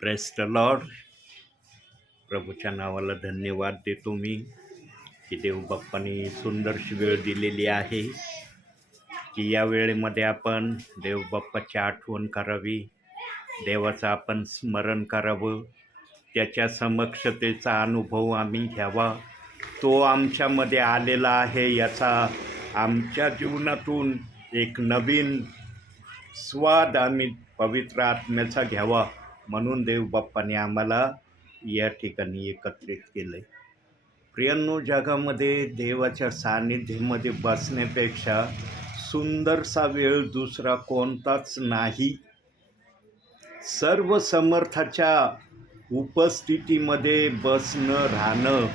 Press the Lord. प्रभूच्या नावाला धन्यवाद देतो मी की देवबाप्पांनी सुंदरशी वेळ दिलेली आहे की या वेळेमध्ये आपण देवबाप्पाची आठवण करावी, देवाचं आपण स्मरण करावं, त्याच्या समक्षतेचा अनुभव आम्ही घ्यावा. तो आमच्यामध्ये आलेला आहे याचा आमच्या जीवनातून एक नवीन स्वाद आम्ही पवित्र आत्म्याचा घ्यावा, म्हणून देवबाप्पाने आम्हाला या ठिकाणी एकत्रित केलं आहे. प्रियांनो, जगामध्ये देवाच्या सान्निध्यामध्ये बसण्यापेक्षा सुंदरसा वेळ दुसरा कोणताच नाही. सर्व समर्थाच्या उपस्थितीमध्ये बसणं राहणं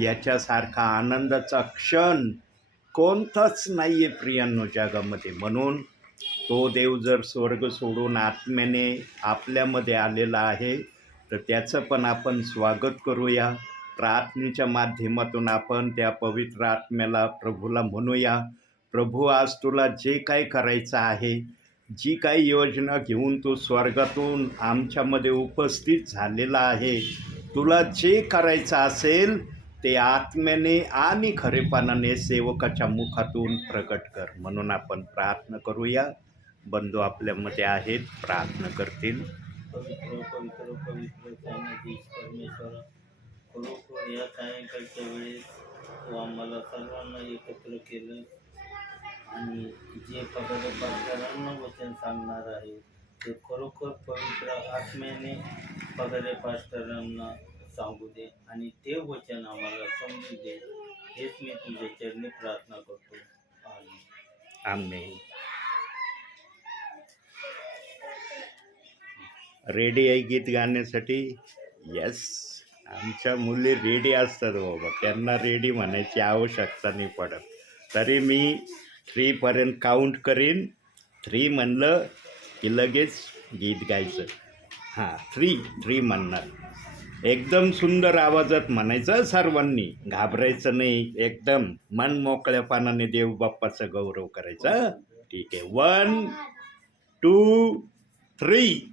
याच्यासारखा आनंदाचा क्षण कोणताच नाही आहे प्रियांनो जगामध्ये. म्हणून तो देव जर स्वर्ग सोडून आत्म्याने आपल्यामध्ये आलेला आहे तर त्याचं पण आपण स्वागत करूया. प्रार्थनेच्या माध्यमातून आपण त्या पवित्र आत्म्याला, प्रभूला म्हणूया, प्रभू आज तुला जे काही करायचं आहे, जी काही योजना घेऊन तू स्वर्गातून आमच्यामध्ये उपस्थित झालेला आहे, तुला जे करायचं असेल ते आत्म्याने आणि खरेपणाने सेवकाच्या मुखातून प्रकट कर. म्हणून आपण प्रार्थना करूया. बंधू आपल्यामध्ये आहेत, प्रार्थना करतील. पवित्र पवित्र पवित्र सायनाधीश परमेश्वरा, खरोखर या सायंकाळच्या वेळेस तू आम्हाला सर्वांना एकत्र केलं आणि जे पास्टरांना वचन सांगणार आहे ते खरोखर पवित्र आत्म्याने पास्टरांना सांगू दे आणि ते वचन आम्हाला समजू दे. हेच मी तुझ्या चरणी प्रार्थना करतो. आमेन. रेडी आहे गीत गाण्यासाठी? यस, आमच्या मुली रेडी असतात बाबा, त्यांना रेडी म्हणायची आवश्यकता नाही पडत. तरी मी 3 पर्यंत काउंट करीन. 3 म्हणलं की लगेच गीत गायचं. 3 म्हणणार. एकदम सुंदर आवाजात म्हणायचं, सर्वांनी घाबरायचं नाही, एकदम मन मोकळ्यापणाने देवबाप्पाचा गौरव करायचा. ठीक आहे, 1 2 3.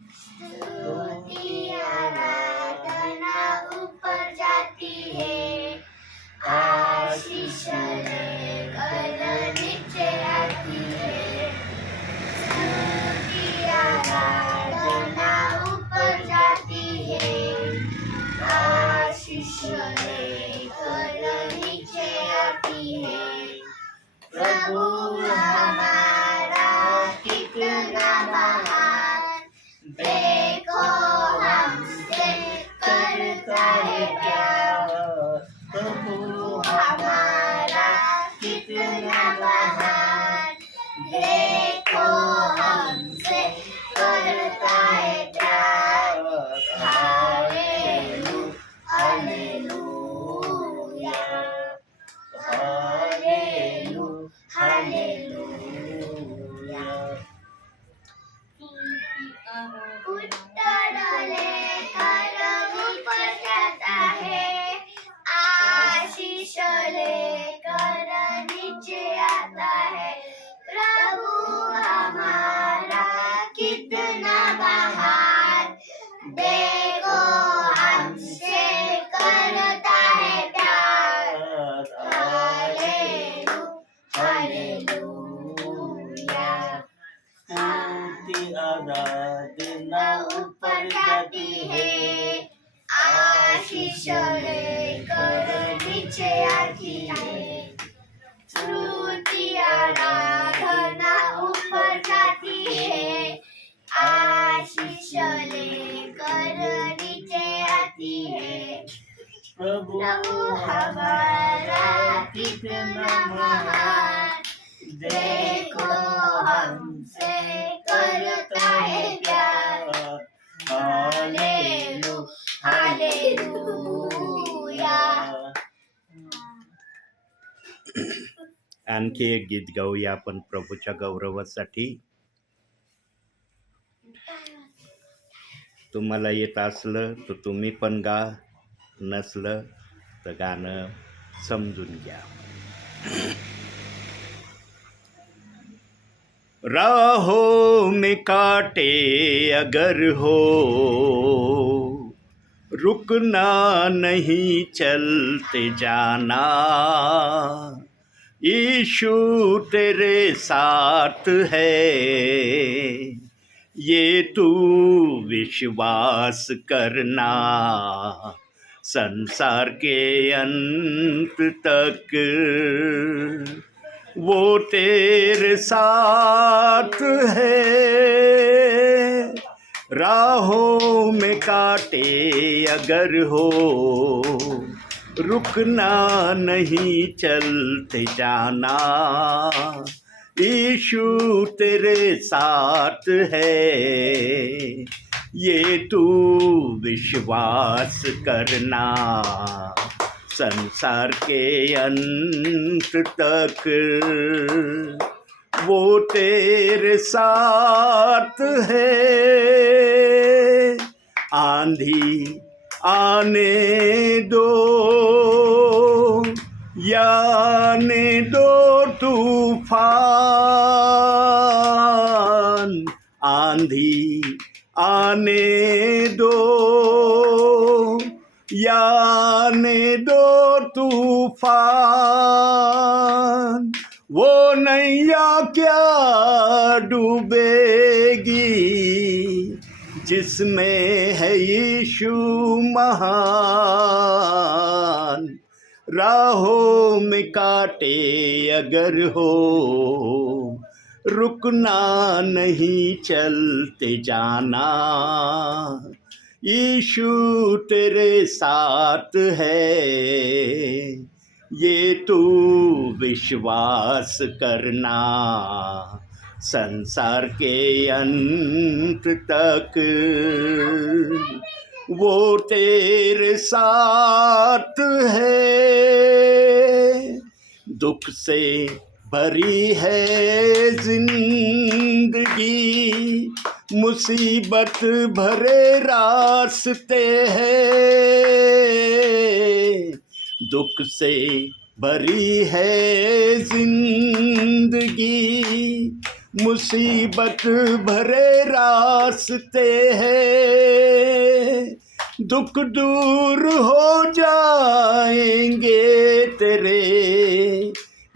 आराधना ऊपर जाती है, आशीष लेकर नीचे आती है। स्तुति आराधना ऊपर जाती है, आशीष लेकर नीचे आती है। प्रभु हमारा कितना महान, देखो हमसे करता है प्यार। Hallelujah hallelujah. आणखी एक गीत गाऊया आपण प्रभूच्या गौरवासाठी. तुम्हाला येत असलं तर तुम्ही पण गा, नसलं तर गाणं समजून घ्या. राहों में कांटे अगर हो रुकना नहीं चलते जाना, यीशु तेरे साथ है, ये तू विश्वास करना, संसार के अंत तक वो तेरे साथ है। राहों में कांटे अगर हो, रुकना नहीं चलते जाना, यीशु तेरे साथ है, ये तू विश्वास करना, संसार के अंत तक वो तेरे साथ है। आंधी आने दो या आने दो तूफान, आंधी आने दो या आने दो तूफान, वो नैया क्या डूबेगी जिसमें है यीशु महान। राहों में कांटे अगर हो, रुकना नहीं चलते जाना, यीशु तेरे साथ है, ये तू विश्वास करना, संसार के अंत तक वो तेरे साथ है। दुख से भरी है जिंदगी, मुसीबत भरे रास्ते हैं, दुख से भरी है जिंदगी, मुसीबत भरे रास्ते हैं, दुख दूर हो जाएंगे तेरे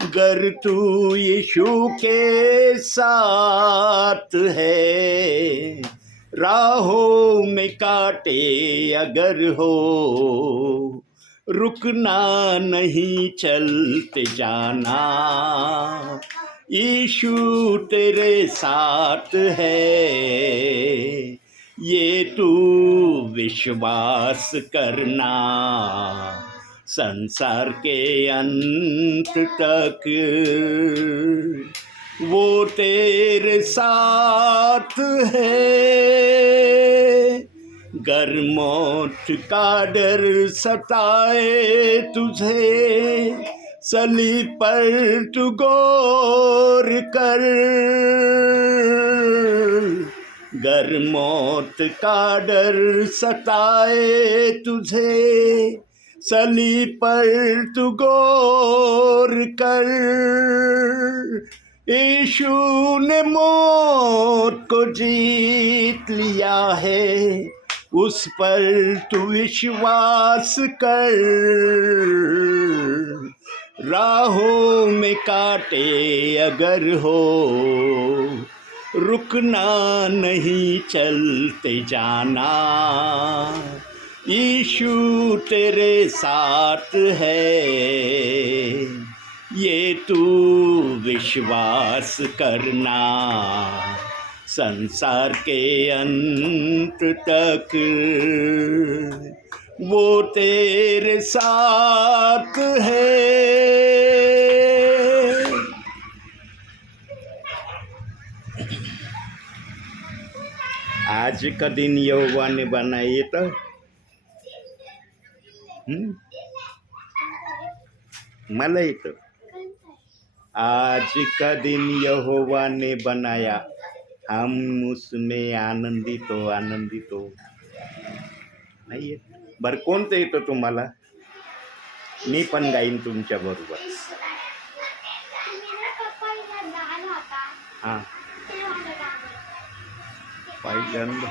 गर तू यीशु के साथ है। राहों में कांटे अगर हो, रुकना नहीं चलते जाना, यीशु तेरे साथ है, ये तू विश्वास करना, संसार के अंत तक वो तेरे साथ है। गर मौत का डर सताए तुझे, सलीब पर तू गौर कर, गर मौत का डर सताए तुझे, सलीब पर तू गौर कर, यीशु ने मौत को जीत लिया है, उस पर तू विश्वास कर। राहों में कांटे अगर हो, रुकना नहीं चलते जाना, यीशु तेरे साथ है, ये तू विश्वास करना, संसार के अंत तक वो तेरे साथ है। आज का दिन यहोवा ने बनाए तो मला येतं, आज का दिन यहोवा ने बनाया, हम उसमें आनंदित हो। नाही येत बरं, कोणतं येतं तुम्हाला? मी पण गाईन तुमच्या बरोबर. हां, पहिल्यांदा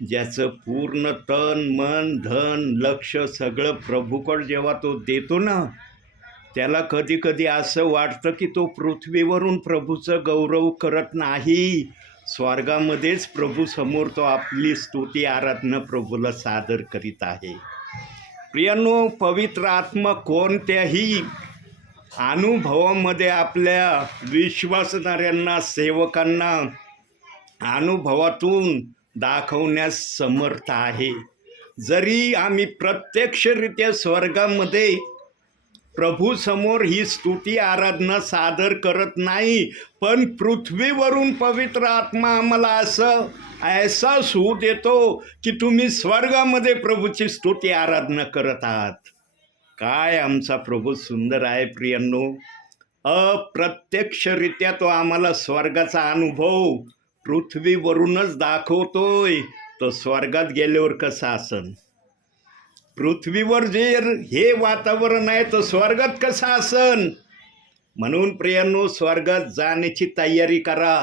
ज्याचं पूर्ण तन मन धन लक्ष सगळं प्रभूकडे जेव्हा तो देतो ना, त्याला कधी कधी असं वाटतं की तो पृथ्वीवरून प्रभूचं गौरव करत नाही, स्वर्गामध्येच प्रभू समोर तो आपली स्तुती आराधना प्रभूला सादर करीत आहे. प्रियांनो, पवित्र आत्मा कोणत्याही अनुभवामध्ये आपल्या विश्वासणाऱ्यांना सेवकांना अनुभवातून दाखवण्यास समर्थ आहे. जरी आम्ही प्रत्यक्षरित्या स्वर्गामध्ये प्रभूसमोर ही स्तुती आराधना सादर करत नाही, पण पृथ्वीवरून पवित्र आत्मा आम्हाला असं अहसास होऊ देतो की तुम्ही स्वर्गामध्ये प्रभूची स्तुती आराधना करत आहात. काय आमचा प्रभू सुंदर आहे प्रियांनो. अप्रत्यक्षरित्या तो आम्हाला स्वर्गाचा अनुभव पृथ्वीवरूनच दाखवतोय. तो स्वर्गात गेल्यावर कसं असन? पृथ्वीवर जे हे वातावरण आहे तर स्वर्गात कसं असन? म्हणून प्रियांनो, स्वर्गात जाण्याची तयारी करा.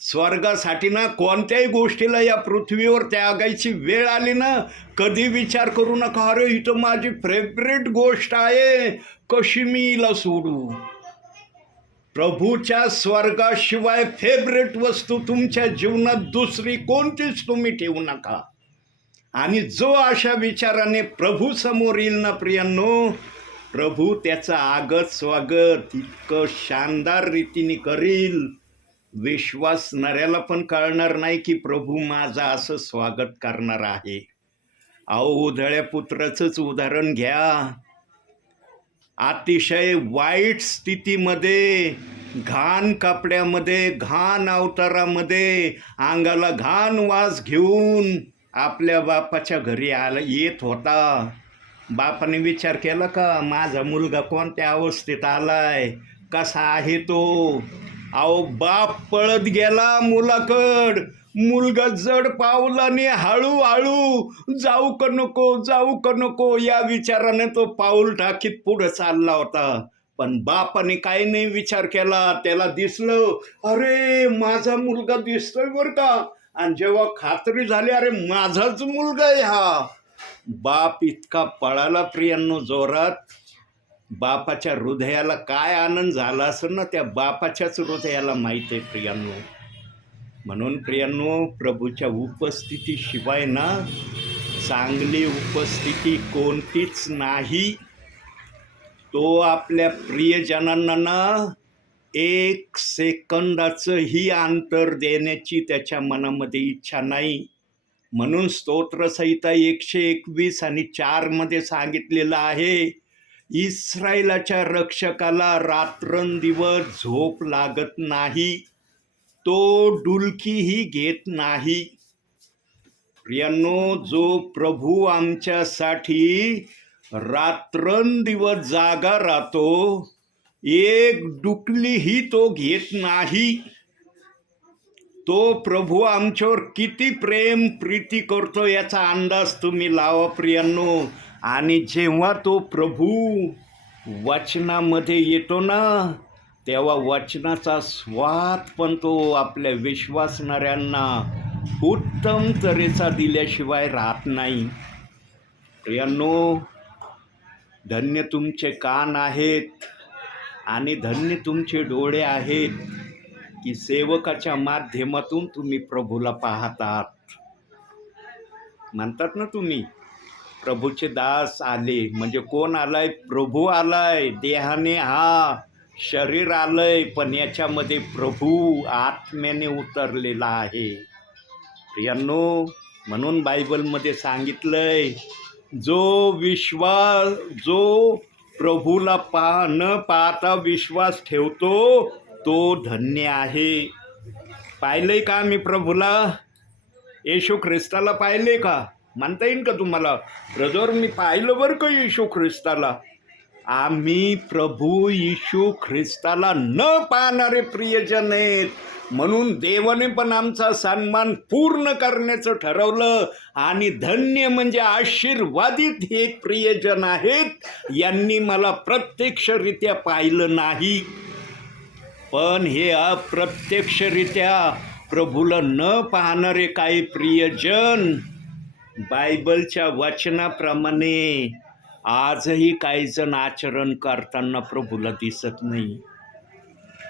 स्वर्गासाठी ना कोणत्याही गोष्टीला या पृथ्वीवर त्यागायची वेळ आली ना, कधी विचार करू नका, अरे ही तर माझी फेवरेट गोष्ट आहे, कशी मी हिला सोडू. प्रभूच्या स्वर्गाशिवाय फेवरेट वस्तू तुमच्या जीवनात दुसरी कोणतीच तुम्ही ठेवू नका. आणि जो अशा विचाराने प्रभू समोर येईल ना प्रियांनो, प्रभू त्याचं आगत स्वागत इतकं शानदार रीतीने करील, विश्वासणाऱ्याला पण कळणार नाही की प्रभू माझं असं स्वागत करणार आहे. अहो, उधळ्या पुत्राचंच उदाहरण घ्या. अतिशय वाईट स्थितीमध्ये, घाण कपड्यामध्ये, घाण अवतारामध्ये, अंगाला घाण वास घेऊन आपल्या बापाच्या घरी येत होता. बापाने विचार केला का माझा मुलगा कोणत्या अवस्थेत आलाय, कसा आहे तो? अहो, बाप पळत गेला मुलाकड. मुलगा जड पावलाने हळूहळू जाऊ का नको या विचाराने तो पाऊल टाकीत पुढं चालला होता. पण बापाने काही नाही विचार केला. त्याला दिसलं, अरे माझा मुलगा दिसतोय बरं का. आणि जेव्हा खात्री झाली, अरे माझाच मुलगा आहे हा, बाप इतका पळाला प्रियांनो जोरात. बापाच्या हृदयाला काय आनंद झाला असेल ना, त्या बापाच्याच हृदयाला माहीत आहे प्रियांनो. म्हणून प्रियांनो, प्रभूच्या उपस्थितीशिवाय ना चांगली उपस्थिती कोणतीच नाही. तो आपल्या प्रियजनांना ना एक सेकंदाचंही अंतर देण्याची त्याच्या मनामध्ये इच्छा नाही. म्हणून स्तोत्रसंहिता 121 आणि 4 मध्ये सांगितलेलं आहे, इस्रायलाच्या रक्षकाला रात्रंदिवस झोप लागत नाही, तो डुलकीही घेत नाही. प्रियांनो, जो प्रभू आमच्यासाठी रात्रंदिवस जागा राहतो, एक डुकलीही तो घेत नाही. तो प्रभू आमच्यावर किती प्रेम प्रीती करतो याचा अंदाज तुम्ही लावा प्रियांनो. आणि जेव्हा तो प्रभू वचनामध्ये येतो ना, तेव्हा वचनाचा स्वाद पण तो आपल्या विश्वासणाऱ्यांना उत्तम तऱ्हेचा दिल्याशिवाय राहत नाही. प्रियांनो, धन्य तुमचे कान आहेत आणि धन्य तुमचे डोळे आहेत की सेवकाच्या माध्यमातून तुम्ही प्रभूला पाहतात. म्हणतात ना तुम्ही, प्रभूचे दास आले म्हणजे कोण आलाय? प्रभू आलाय. देहाने हा शरीर आलंय, पण याच्यामध्ये प्रभू आत्म्याने उतरलेला आहे प्रियांनो. म्हणून बायबलमध्ये सांगितलंय, जो प्रभूला न पाहता विश्वास ठेवतो तो धन्य आहे. पाहिलंय का आम्ही प्रभूला? येशू ख्रिस्ताला पाहिले का? म्हणता येईल का तुम्हाला, ब्रदर मी पाहिलं बरं का येशू ख्रिस्ताला? आम्ही प्रभू येशू ख्रिस्ताला न पाहणारे प्रियजन आहेत. म्हणून देवाने पण आमचा सन्मान पूर्ण करण्याचं ठरवलं. आणि धन्य म्हणजे आशीर्वादित हे प्रियजन आहेत, यांनी मला प्रत्यक्षरित्या पाहिलं नाही, पण हे अप्रत्यक्षरित्या प्रभूला न पाहणारे काही प्रियजन बायबलच्या वचनाप्रमाणे आजही काही जण आचरण करताना प्रभूला दिसत नाही.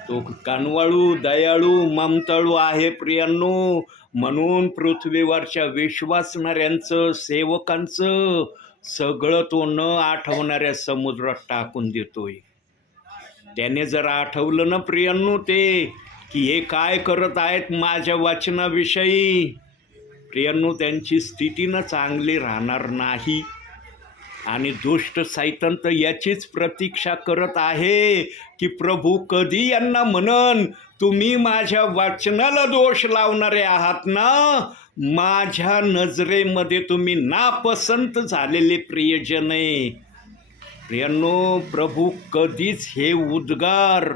तो कानवाळू, दयाळू, ममताळू आहे प्रियांनो. म्हणून पृथ्वीवरच्या विश्वासणाऱ्यांचं, सेवकांचं सगळं तो न आठवणाऱ्या समुद्रात टाकून देतोय. त्याने जर आठवलं ना प्रियांनो ते की हे काय करत आहेत माझ्या वचनाविषयी, प्रियांनो त्यांची स्थिती ना चांगली राहणार नाही. आणि दुष्ट सैतान तर याचीच प्रतीक्षा करत आहे की प्रभू कधी यांना म्हणन, तुम्ही माझ्या वचनाला दोष लावणारे आहात ना, माझ्या नजरेमध्ये तुम्ही नापसंत झालेले प्रियजन आहे. प्रियांनो, प्रभू कधीच हे उद्गार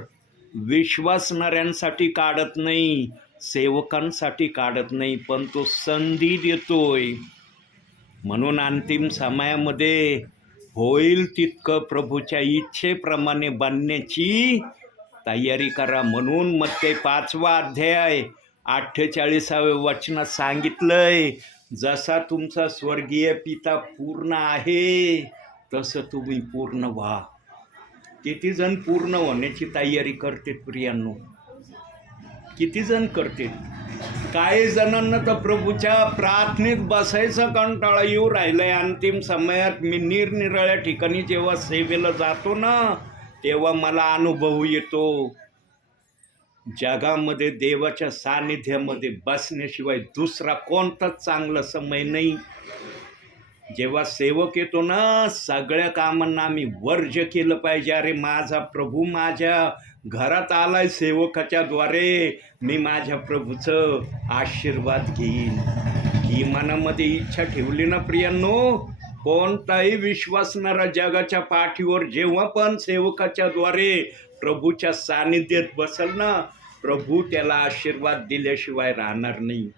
विश्वासणाऱ्यांसाठी काढत नाही, सेवकांसाठी काढत नाही, पण तो संधी देतोय. म्हणून अंतिम समयामध्ये होईल तितकं प्रभूच्या इच्छेप्रमाणे बनण्याची तयारी करा. म्हणून मत्ती 5वा अध्याय 48व्या वचनात सांगितलंय, जसा तुमचा स्वर्गीय पिता पूर्ण आहे तसं तुम्ही पूर्ण व्हा. किती जण पूर्ण होण्याची तयारी करतात प्रियांनो? किती जण करतात? काही जणांना तर प्रभूच्या प्रार्थनेत बसायचा कंटाळा येऊ राहिलाय. अंतिम समयात मी निरनिराळ्या ठिकाणी जेव्हा सेवेला जातो ना, तेव्हा मला अनुभव येतो, जगामध्ये देवाच्या सानिध्यामध्ये बसण्याशिवाय दुसरा कोणताच चांगला समय नाही. जेव्हा सेवक येतो ना, सगळ्या कामांना आम्ही वर्ज्य केलं पाहिजे. अरे माझा प्रभू माझ्या घरात आलाय सेवकाच्या द्वारे, मी माझ्या प्रभूचं आशीर्वाद घेईन. ही मनामध्ये इच्छा ठेवली ना प्रियांनो, कोणताही विश्वासणारा जगाच्या पाठीवर जेव्हा पण सेवकाच्या द्वारे प्रभूच्या सानिध्यात बसल ना, प्रभू त्याला आशीर्वाद दिल्याशिवाय राहणार नाही.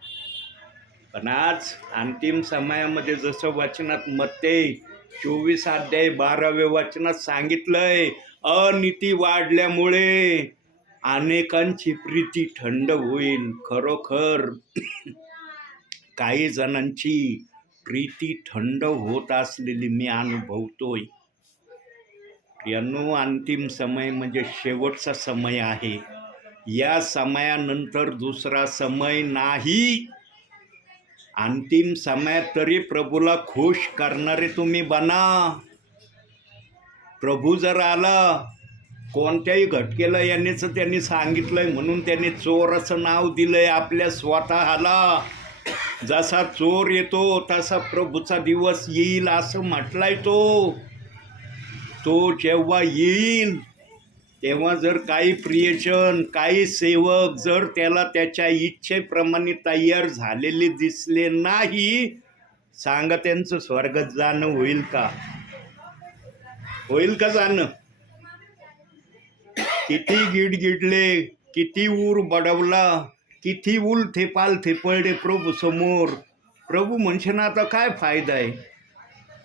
पण आज अंतिम समयामध्ये जसं वचनात मत्ती 24 अध्याय 12व्या वचनात सांगितलंय, अनीती वाढल्यामुळे अनेकांची प्रीती थंड होईल. खरोखर काही जणांची प्रीती थंड होत असलेली मी अनुभवतोय. प्रियांनो, अंतिम समय म्हणजे शेवटचा समय आहे. या समयानंतर दुसरा समय नाही. अंतिम समयात तरी प्रभूला खुश करणारे तुम्ही बना. प्रभू जर आला, कोणत्याही घटकेला यांनीच त्यांनी सांगितलंय म्हणून त्यांनी चोराचं नाव दिलंय आपल्या स्वतःला. जसा चोर येतो तसा प्रभूचा दिवस येईल असं म्हटलाय. तो जेव्हा येईल तेव्हा जर काही प्रियजन, काही सेवक जर त्याला त्याच्या इच्छेप्रमाणे तयार झालेले दिसले नाही, सांगा त्यांचं स्वर्गात जाणं होईल का? होईल का जाणं? किती गिडगिडले, किती ऊर बडवला, किती उलथे पालथे पडले प्रभू समोर. प्रभू म्हणशील आता काय फायदा आहे?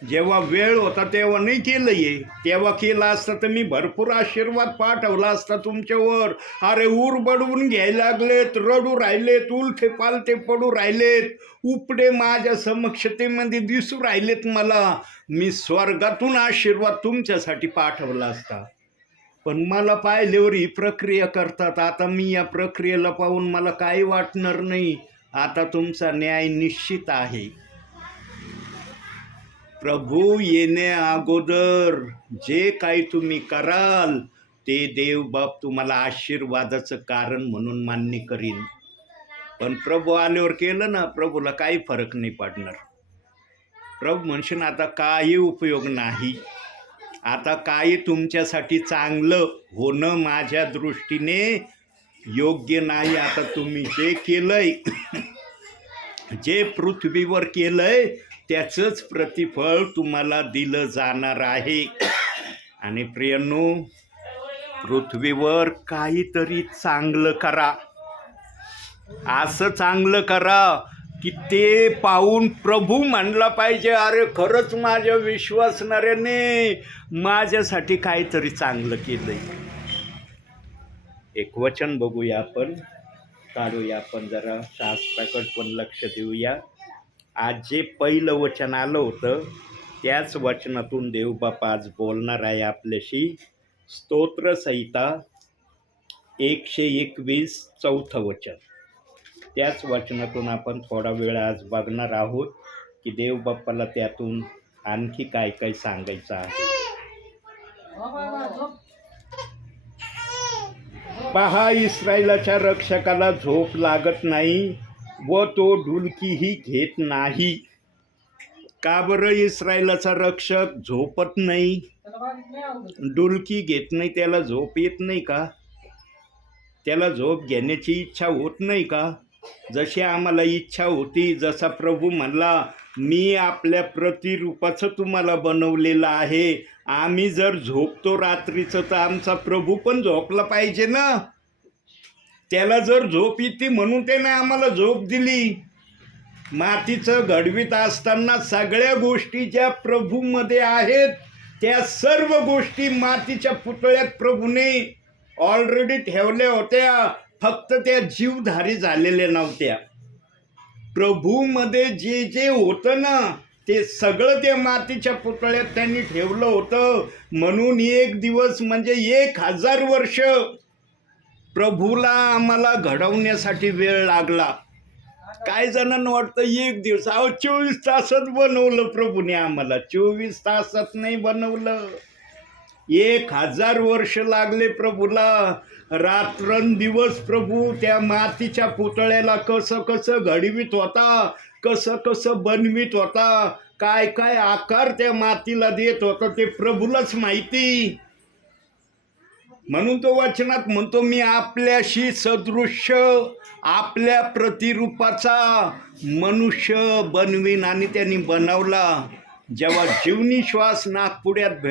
जेव्हा वेळ होता तेव्हा नाही केलं ये, तेव्हा केलं असतं तर मी भरपूर आशीर्वाद पाठवला असता तुमच्यावर. अरे ऊर बडवून घ्यायला लागलेत, रडू राहिलेत, उलथे पालथे पडू राहिलेत, उपडे माझ्या समक्षतेमध्ये दिसू राहिलेत मला. मी स्वर्गातून आशीर्वाद तुमच्यासाठी पाठवला असता. पण मला पाहिल्यावर ही प्रक्रिया करतात. आता मी या प्रक्रियेला पाहून मला काही वाटणार नाही. आता तुमचा न्याय निश्चित आहे. प्रभू येण्या अगोदर जे काही तुम्ही कराल ते देव बाप तुम्हाला आशीर्वादाचं कारण म्हणून मान्य करीन. पण प्रभू आल्यावर केलं ना, प्रभूला काही फरक नाही पडणार. प्रभू म्हणशील आता काही उपयोग नाही, आता काही तुमच्यासाठी चांगलं होणं माझ्या दृष्टीने योग्य नाही. आता तुम्ही जे केलंय, जे पृथ्वीवर केलंय त्याचंच प्रतिफळ तुम्हाला दिलं जाणार आहे. आणि प्रियांनो, पृथ्वीवर काहीतरी चांगलं करा. असं चांगलं करा की ते पाहून प्रभू म्हणला पाहिजे, अरे खरंच माझ्या विश्वासणाऱ्याने माझ्यासाठी काहीतरी चांगलं केलंय. एक वचन बघूया आपण. काढूया आपण जरा शास्त्राकडे पण लक्ष देऊया. आज जे पहिलं वचन आलं होतं त्याच वचनातून देवबापा आज बोलणार आहे आपल्याशी. स्तोत्रसंहिता 121 चौथं वचन. त्याच वचनातून आपण थोडा वेळ आज बघणार आहोत की देवबाप्पाला त्यातून आणखी काय काय सांगायचं आहे. पहा, इस्रायलाच्या रक्षकाला झोप लागत नाही व तो डुलकीही घेत नाही. का बरं इस्रायलाचा रक्षक झोपत नाही, डुलकी घेत नाही? त्याला झोप येत नाही का? त्याला झोप घेण्याची इच्छा होत नाही का? जशी आम्हाला इच्छा होती, जसा प्रभू म्हणला, मी आपल्या प्रतिरूपाचं तुम्हाला बनवलेलं आहे. आम्ही जर झोपतो रात्रीचं तर आमचा प्रभू पण झोपला पाहिजे ना. त्याला जर झोप येते म्हणून त्याने आम्हाला झोप दिली. मातीचं घडवीत असताना सगळ्या गोष्टी ज्या प्रभूमध्ये आहेत त्या सर्व गोष्टी मातीच्या पुतळ्यात प्रभूने ऑलरेडी ठेवल्या होत्या, फक्त त्या जीवधारी झालेल्या नव्हत्या. प्रभूमध्ये जे जे होतं ना ते सगळं त्या मातीच्या पुतळ्यात त्यांनी ठेवलं होतं. म्हणून एक दिवस म्हणजे 1000 वर्ष प्रभूला आम्हाला घडवण्यासाठी वेळ लागला. काय जणांना वाटतं एक दिवस, 24 तासात बनवलं प्रभूने आम्हाला. 24 तासात नाही बनवलं, 1000 वर्ष लागले प्रभूला. रात्रंदिवस प्रभू त्या मातीच्या पुतळ्याला कसं कसं घडवीत होता, कसं कसं बनवीत होता, काय काय आकार त्या मातीला देत होता ते प्रभूलाच माहिती. म्हणून तो वचनात म्हणतो, मी आपल्याशी सदृश्य आपल्या प्रतिरूपाचा मनुष्य बनवीन. आणि त्यांनी बनवला. जेव्हा जीवनी श्वास नाकपुड्यात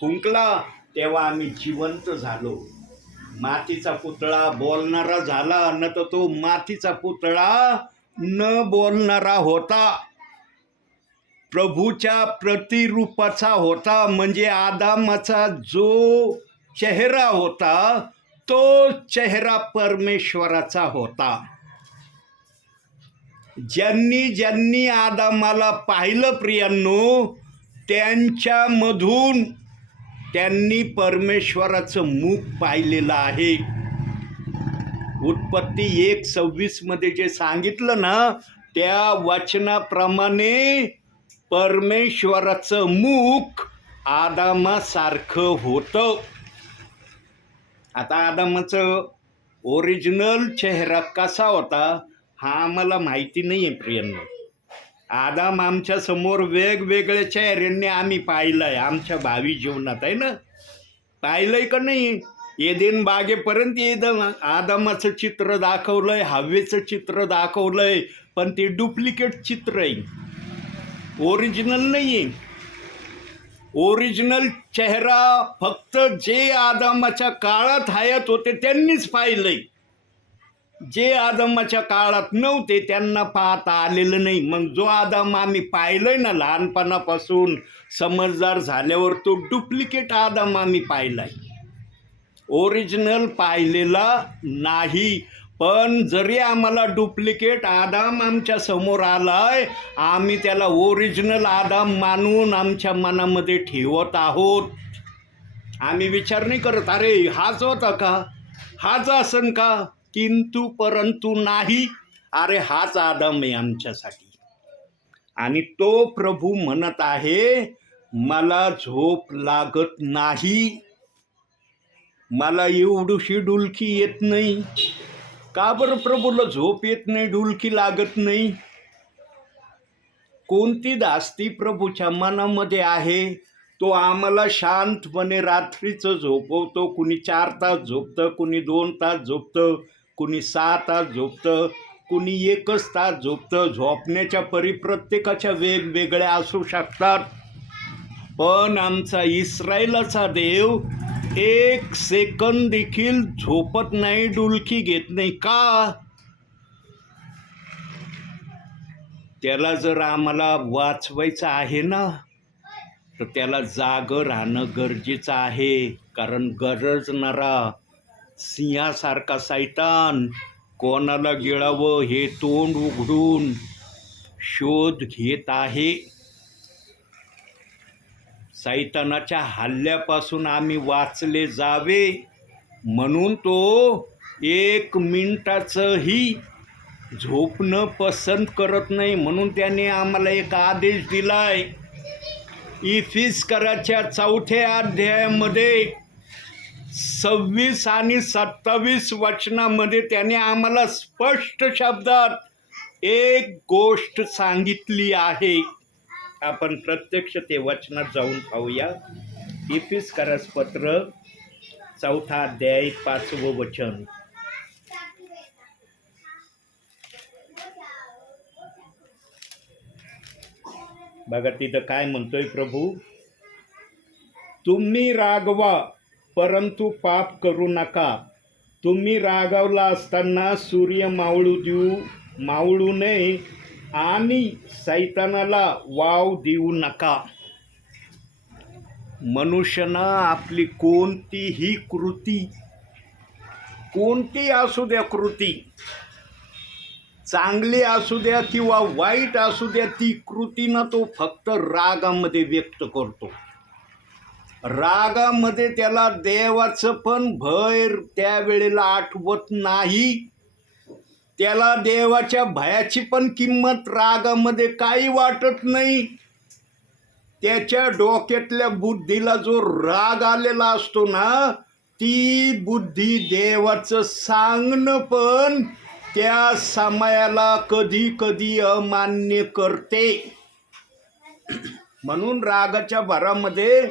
फुंकला तेव्हा आम्ही जिवंत झालो. मातीचा पुतळा बोलणारा झाला, न तर तो मातीचा पुतळा न बोलणारा होता. प्रभूच्या प्रतिरूपाचा होता, म्हणजे आदामाचा जो चेहरा होता तो चेहरा परमेश्वराचा होता. ज्यांनी ज्यांनी आदामाला पाहिलं प्रियांनो, त्यांच्यामधून त्यांनी परमेश्वराचं मुख पाहिलेलं आहे. उत्पत्ती 1:26 मध्ये जे सांगितलं ना त्या वचनाप्रमाणे परमेश्वराचं मुख आदामासारखं होतं. आता आदामाचं ओरिजिनल चेहरा कसा होता हा आम्हाला माहिती नाही आहे प्रियांनो. आदाम आमच्या समोर वेगवेगळ्या चेहऱ्यांनी आम्ही पाहिलंय आमच्या भावी जीवनात, आहे ना. पाहिलंय का नाही? एदेन बागेपर्यंत आदामाचं चित्र दाखवलंय, हवेचं चित्र दाखवलंय, पण ते डुप्लिकेट चित्र आहे, ओरिजिनल नाही आहे. ओरिजिनल चेहरा फक्त जे आदामाच्या काळात हयात होते त्यांनीच पाहिलंय. जे आदमाच्या काळात नव्हते त्यांना पाहता आलेलं नाही. मग जो आदम आम्ही पाहिलंय ना लहानपणापासून समजदार झाल्यावर, तो डुप्लिकेट आदम आम्ही पाहिलाय, ओरिजिनल पाहिलेला नाही. पण जरी आम्हाला डुप्लिकेट आदाम आमच्या समोर आलाय, आम्ही त्याला ओरिजिनल आदाम मानून आमच्या मनामध्ये ठेवत आहोत. आम्ही विचार नाही करत अरे हाच होता का, हाच असन का, किंतु परंतु नाही, अरे हाच आदम आहे आमच्यासाठी. आणि तो प्रभू म्हणत आहे, मला झोप लागत नाही, मला एवढीशी डुलकी येत नाही. का बरं प्रभूला झोप येत नाही, डुलकी लागत नाही? कोणती धास्ती प्रभूच्या मनामध्ये आहे? तो आम्हाला शांतपणे रात्रीचं झोपवतो. कुणी 4 तास झोपतं, कुणी 2 तास झोपतं, कुणी 6 तास झोपतं, कुणी 1 तास झोपतं. झोपण्याच्या परी प्रत्येकाच्या वेगवेगळ्या असू शकतात. पण आमचा इस्रायलाचा देव 1 सेकंद देखील झोपत नाही, डुलकी घेत नाही. का? त्याला जर आम्हाला वाचवायचं आहे ना तर त्याला जागं राहणं गरजेचं आहे. कारण गरजणारा सिंहासारखा सैतान कोणाला गिळावं हे तोंड उघडून शोध घेत आहे. सैतानाच्या हल्ल्यापासून आम्ही वाचले जावे म्हणून तो 1 मिनिटाचंही झोपणं पसंत करत नाही. म्हणून त्याने आम्हाला एक आदेश दिलाय. इफिस्कराच्या 4थ्या अध्यायामध्ये 26 आणि 27 वचनामध्ये त्याने आम्हाला स्पष्ट शब्दात एक गोष्ट सांगितली आहे. आपण प्रत्यक्ष ते वचनात जाऊन पाहूया. इफिस्करास पत्र 4था अध्याय 5वं वचन. बघा तिथं काय म्हणतोय प्रभू. तुम्ही रागवा परंतु पाप करू नका. तुम्ही रागावला असताना सूर्य मावळू नये आणि सैतानाला वाव देऊ नका. मनुष्यानं आपली कोणतीही कृती, कोणती असू द्या कृती, चांगली असू द्या किंवा वाईट असू द्या, ती कृतीनं तो फक्त रागामध्ये व्यक्त करतो. रागामध्ये त्याला देवाचं पण भय त्यावेळेला आठवत नाही. त्याला देवाच्या भयाची पण किंमत रागामध्ये काही वाटत नाही. त्याच्या डोक्यातल्या बुद्धीला जो राग आलेला असतो ना, ती बुद्धी देवाचं सांगणं पण त्या समयाला कधी कधी अमान्य करते. म्हणून रागाच्या भरामध्ये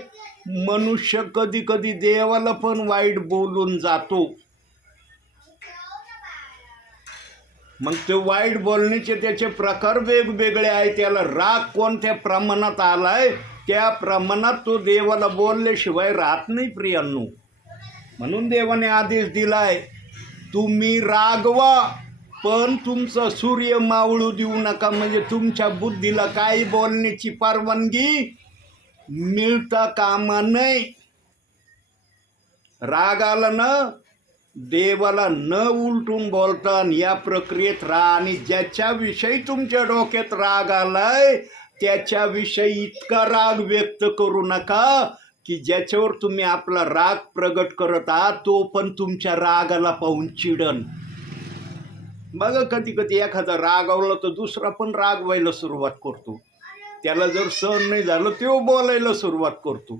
मनुष्य कधी कधी देवाला पण वाईट बोलून जातो. मग ते वाईट बोलण्याचे त्याचे प्रकार वेगवेगळे आहे. त्याला राग कोणत्या प्रमाणात आलाय त्या प्रमाणात तो देवाला बोलल्याशिवाय राहत नाही प्रियांनो. म्हणून देवाने आदेश दिलाय, तुम्ही रागवा पण तुमचा सूर्य मावळू देऊ नका. म्हणजे तुमच्या बुद्धीला काही बोलण्याची परवानगी मिळता कामा नये. राग आला ना, देवाला न उलटून बोलता या प्रक्रियेत राहा. आणि ज्याच्याविषयी तुमच्या डोक्यात राग आलाय त्याच्याविषयी इतका राग व्यक्त करू नका की ज्याच्यावर तुम्ही आपला राग प्रगट करत आहात तो पण तुमच्या रागाला पाहून चिडन. बघा कधी कधी एखादा रागावला तर दुसरा पण रागवायला सुरुवात करतो. त्याला जर सहन नाही झालं तो बोलायला सुरुवात करतो.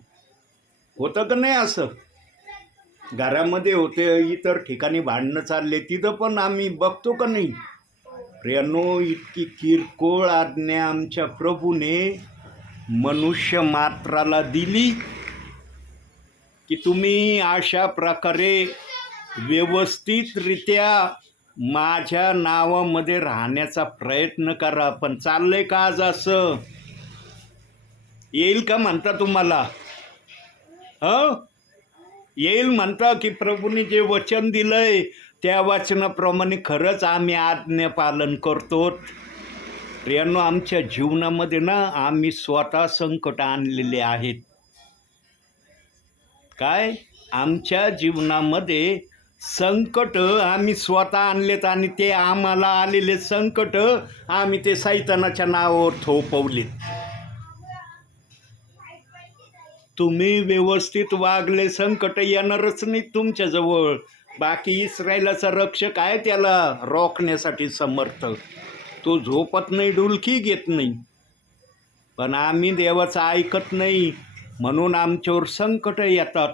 होतं का नाही असं? घरामध्ये होते, इतर ठिकाणी भांडणं चालले, तिथं पण आम्ही बघतो का नाही? प्रियांनो, इतकी किरकोळ आज्ञा आमच्या प्रभूने मनुष्य मात्राला दिली की तुम्ही अशा प्रकारे व्यवस्थितरित्या माझ्या नावामध्ये राहण्याचा प्रयत्न करा. पण चाललंय का आज असं? येईल का म्हणता तुम्हाला? येईल म्हणता की प्रभूने जे वचन दिलंय त्या वचनाप्रमाणे खरंच आम्ही आज्ञा पालन करतो. प्रियांनो, आमच्या जीवनामध्ये ना आम्ही स्वतः संकट आणलेले आहेत. काय? आमच्या जीवनामध्ये संकट आम्ही स्वतः आणलेत आणि ते आम्हाला आलेले संकट आम्ही ते सैतानाच्या नावावर थोपवलेत. तुम्ही व्यवस्थित वागले संकट येणारच नाही तुमच्याजवळ. बाकी इस्रायलाचा रक्षक आहे त्याला रोखण्यासाठी समर्थ. तो झोपत नाही, डुलकी घेत नाही. पण आम्ही देवाचं ऐकत नाही म्हणून आमच्यावर संकट येतात.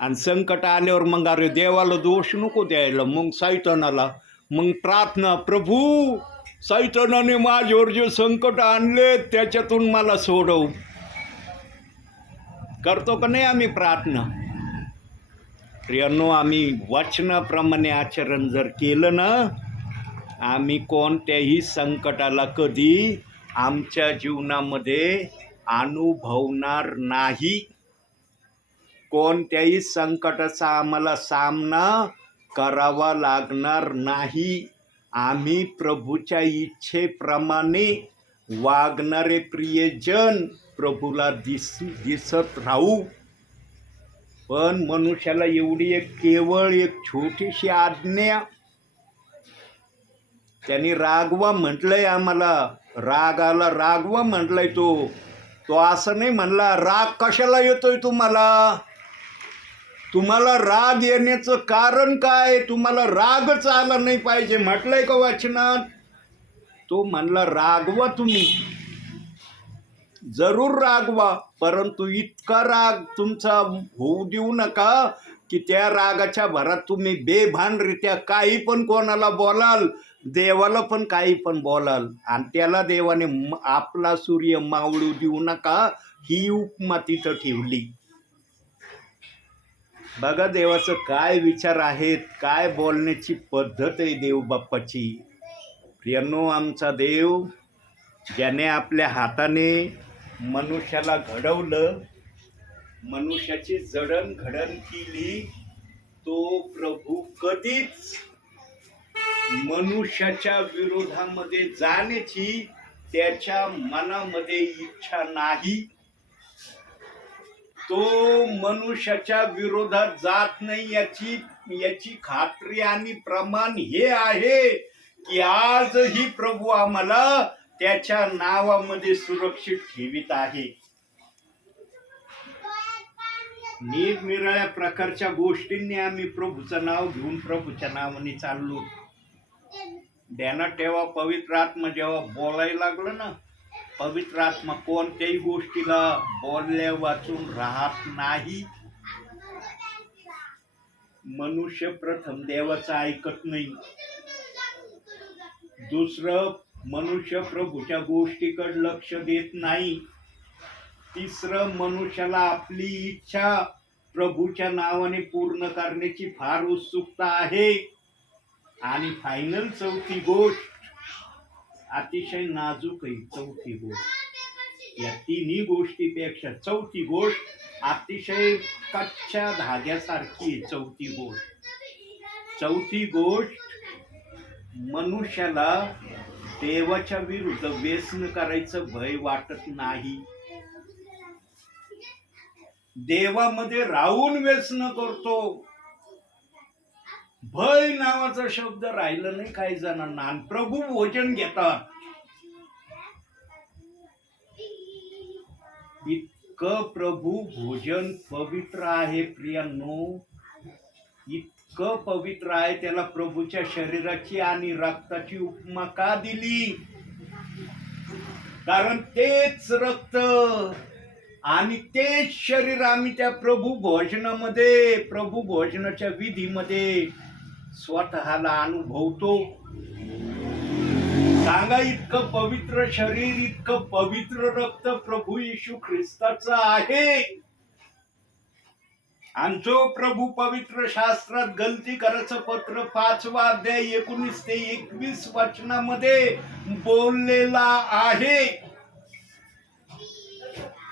आणि संकट आल्यावर मग अरे देवाला दोष नको द्यायला, मग सैतानाला मग प्रार्थना, प्रभू सैतानाने माझ्यावर जे संकट आणले त्याच्यातून मला सोडव. करतो का नाही आम्ही प्रार्थना? प्रियांनो, आम्ही वचनाप्रमाणे आचरण जर केलं ना, आम्ही कोणत्याही संकटाला कधी आमच्या जीवनामध्ये अनुभवणार नाही. कोणत्याही संकटाचा आम्हाला सामना करावा लागणार नाही. आम्ही प्रभूच्या इच्छेप्रमाणे वागणारे प्रियजन प्रभूला दिसत राहू. पण मनुष्याला एवढी केवळ एक छोटीशी आज्ञा त्यांनी रागवा म्हटलंय आम्हाला, रागाला रागवा म्हटलंय तो असं नाही म्हणला राग कशाला येतोय तुम्हाला, तुम्हाला राग येण्याचं कारण काय, तुम्हाला रागच आला नाही पाहिजे म्हटलंय का वाचनात. तो म्हणला रागवा तुम्ही, जरूर रागवा, परंतु इतका राग तुमचा होऊ देऊ नका की त्या रागाच्या भरात तुम्ही बेभानरित्या काही पण कोणाला बोलाल, देवाला पण काही पण बोलाल, आणि त्याला देवाने आपला सूर्य मावळू देऊ नका, ही उपमा तिथं ठेवली. बघा देवाचं काय विचार आहेत, काय बोलण्याची पद्धत आहे देव बाप्पाची. प्रियांनो, आमचा देव ज्याने आपल्या हाताने मनुष्याला घडवलं, मनुष्याची जडणघडण केली, तो प्रभू कधीच मनुष्याच्या विरोधामध्ये जाण्याची त्याच्या मनामध्ये इच्छा नाही. तो मनुष्याच्या विरोधात जात नाही, याची खात्री आणि प्रमाण हे आहे की आजही प्रभू आम्हाला त्याच्या नावामध्ये सुरक्षित ठेवीत आहे. निरनिराळ्या प्रकारच्या गोष्टींनी आम्ही प्रभूचं नाव घेऊन प्रभूच्या नावाने चाललो. ध्यानात ठेवा, पवित्र आत्मा जेव्हा बोलायला लागलं ना, पवित्र आत्मा कोणत्याही गोष्टीला बोलल्या वाचून राहत नाही. मनुष्य प्रथम देवाचं ऐकत नाही, दुसरं मनुष्य प्रभूच्या गोष्टीकडे लक्ष देत नाही, तिसरं मनुष्याला आपली इच्छा प्रभूच्या नावाने पूर्ण करण्याची फार उत्सुकता आहे, आणि फायनल चौथी गोष्ट अतिशय नाजूक आहे. चौथी गोष्ट, या तिन्ही गोष्टीपेक्षा चौथी गोष्ट अतिशय कच्च्या धाग्यासारखी आहे. चौथी गोष्ट मनुष्याला देवाच्या विरुद्ध व्यसन करायचं भय वाटत नाही. देवामध्ये राहून व्यसन करतो, भय नावाचा शब्द राहिला नाही काही जणांना, आणि प्रभू भोजन घेतात. इतकं प्रभू भोजन पवित्र आहे प्रियांनो, इतकं पवित्र आहे, त्याला प्रभूच्या शरीराची आणि रक्ताची उपमा का दिली, कारण तेच रक्त आणि तेच शरीर आम्ही त्या प्रभू भोजनामध्ये, प्रभू भोजनाच्या विधीमध्ये स्वतःला अनुभवतो. सांगा, इतकं पवित्र शरीर, इतकं पवित्र रक्त प्रभू येशू ख्रिस्ताचं आहे, आणि जो प्रभू पवित्र शास्त्रात गलती करायचं पत्र 5वा अध्याय 19 ते 21 वचनामध्ये बोललेला आहे.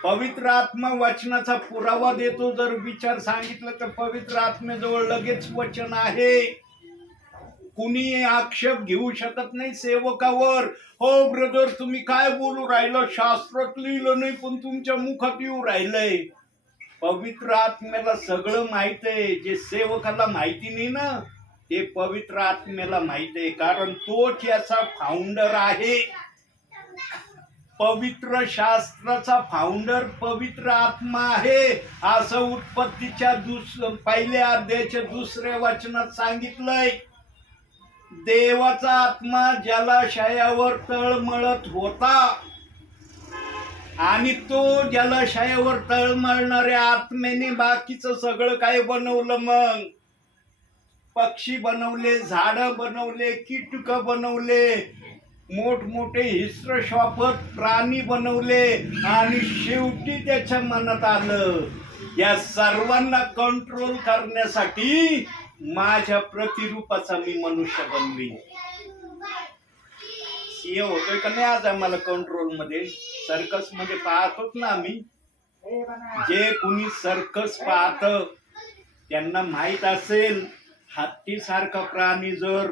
पवित्र आत्मा वचनाचा पुरावा देतो. जर विचार सांगितलं तर पवित्र आत्मेजवळ लगेच वचन आहे. कुणी आक्षेप घेऊ शकत नाही सेवकावर. हो ब्रदर, तुम्ही काय बोलू राहिलं, शास्त्रात लिहिलं नाही पण तुमच्या मुखात येऊ राहिलंय. पवित्र आत्म्याला सगळं माहित आहे, जे सेवकाला माहिती नाही ना ते पवित्र आत्म्याला माहित आहे, कारण तोच याचा फाउंडर आहे. पवित्र शास्त्राचा फाउंडर पवित्र आत्मा आहे, असं उत्पत्तीच्या पहिल्या अध्यायाच्या 2ऱ्या वचनात सांगितलंय. देवाचा आत्मा जलाशयावर तळमळत होता, आणि तो जलाशयावर तळमळणाऱ्या आत्म्याने बाकीचं सगळं काय बनवलं, मग पक्षी बनवले, झाडं बनवले, कीटक बनवले, मोठमोठे हिस्र श्वापत प्राणी बनवले, आणि शेवटी त्याच्या मनात आलं या सर्वांना कंट्रोल करण्यासाठी माझ्या प्रतिरूपाचा मी मनुष्य बनवीन. सिंह होतोय का नाही आज आम्हाला कंट्रोल मध्ये? सर्कस मध्ये पाहतोच ना आम्ही. जे कुणी सर्कस पाहत त्यांना माहित असेल, हत्तीसारखा प्राणी जर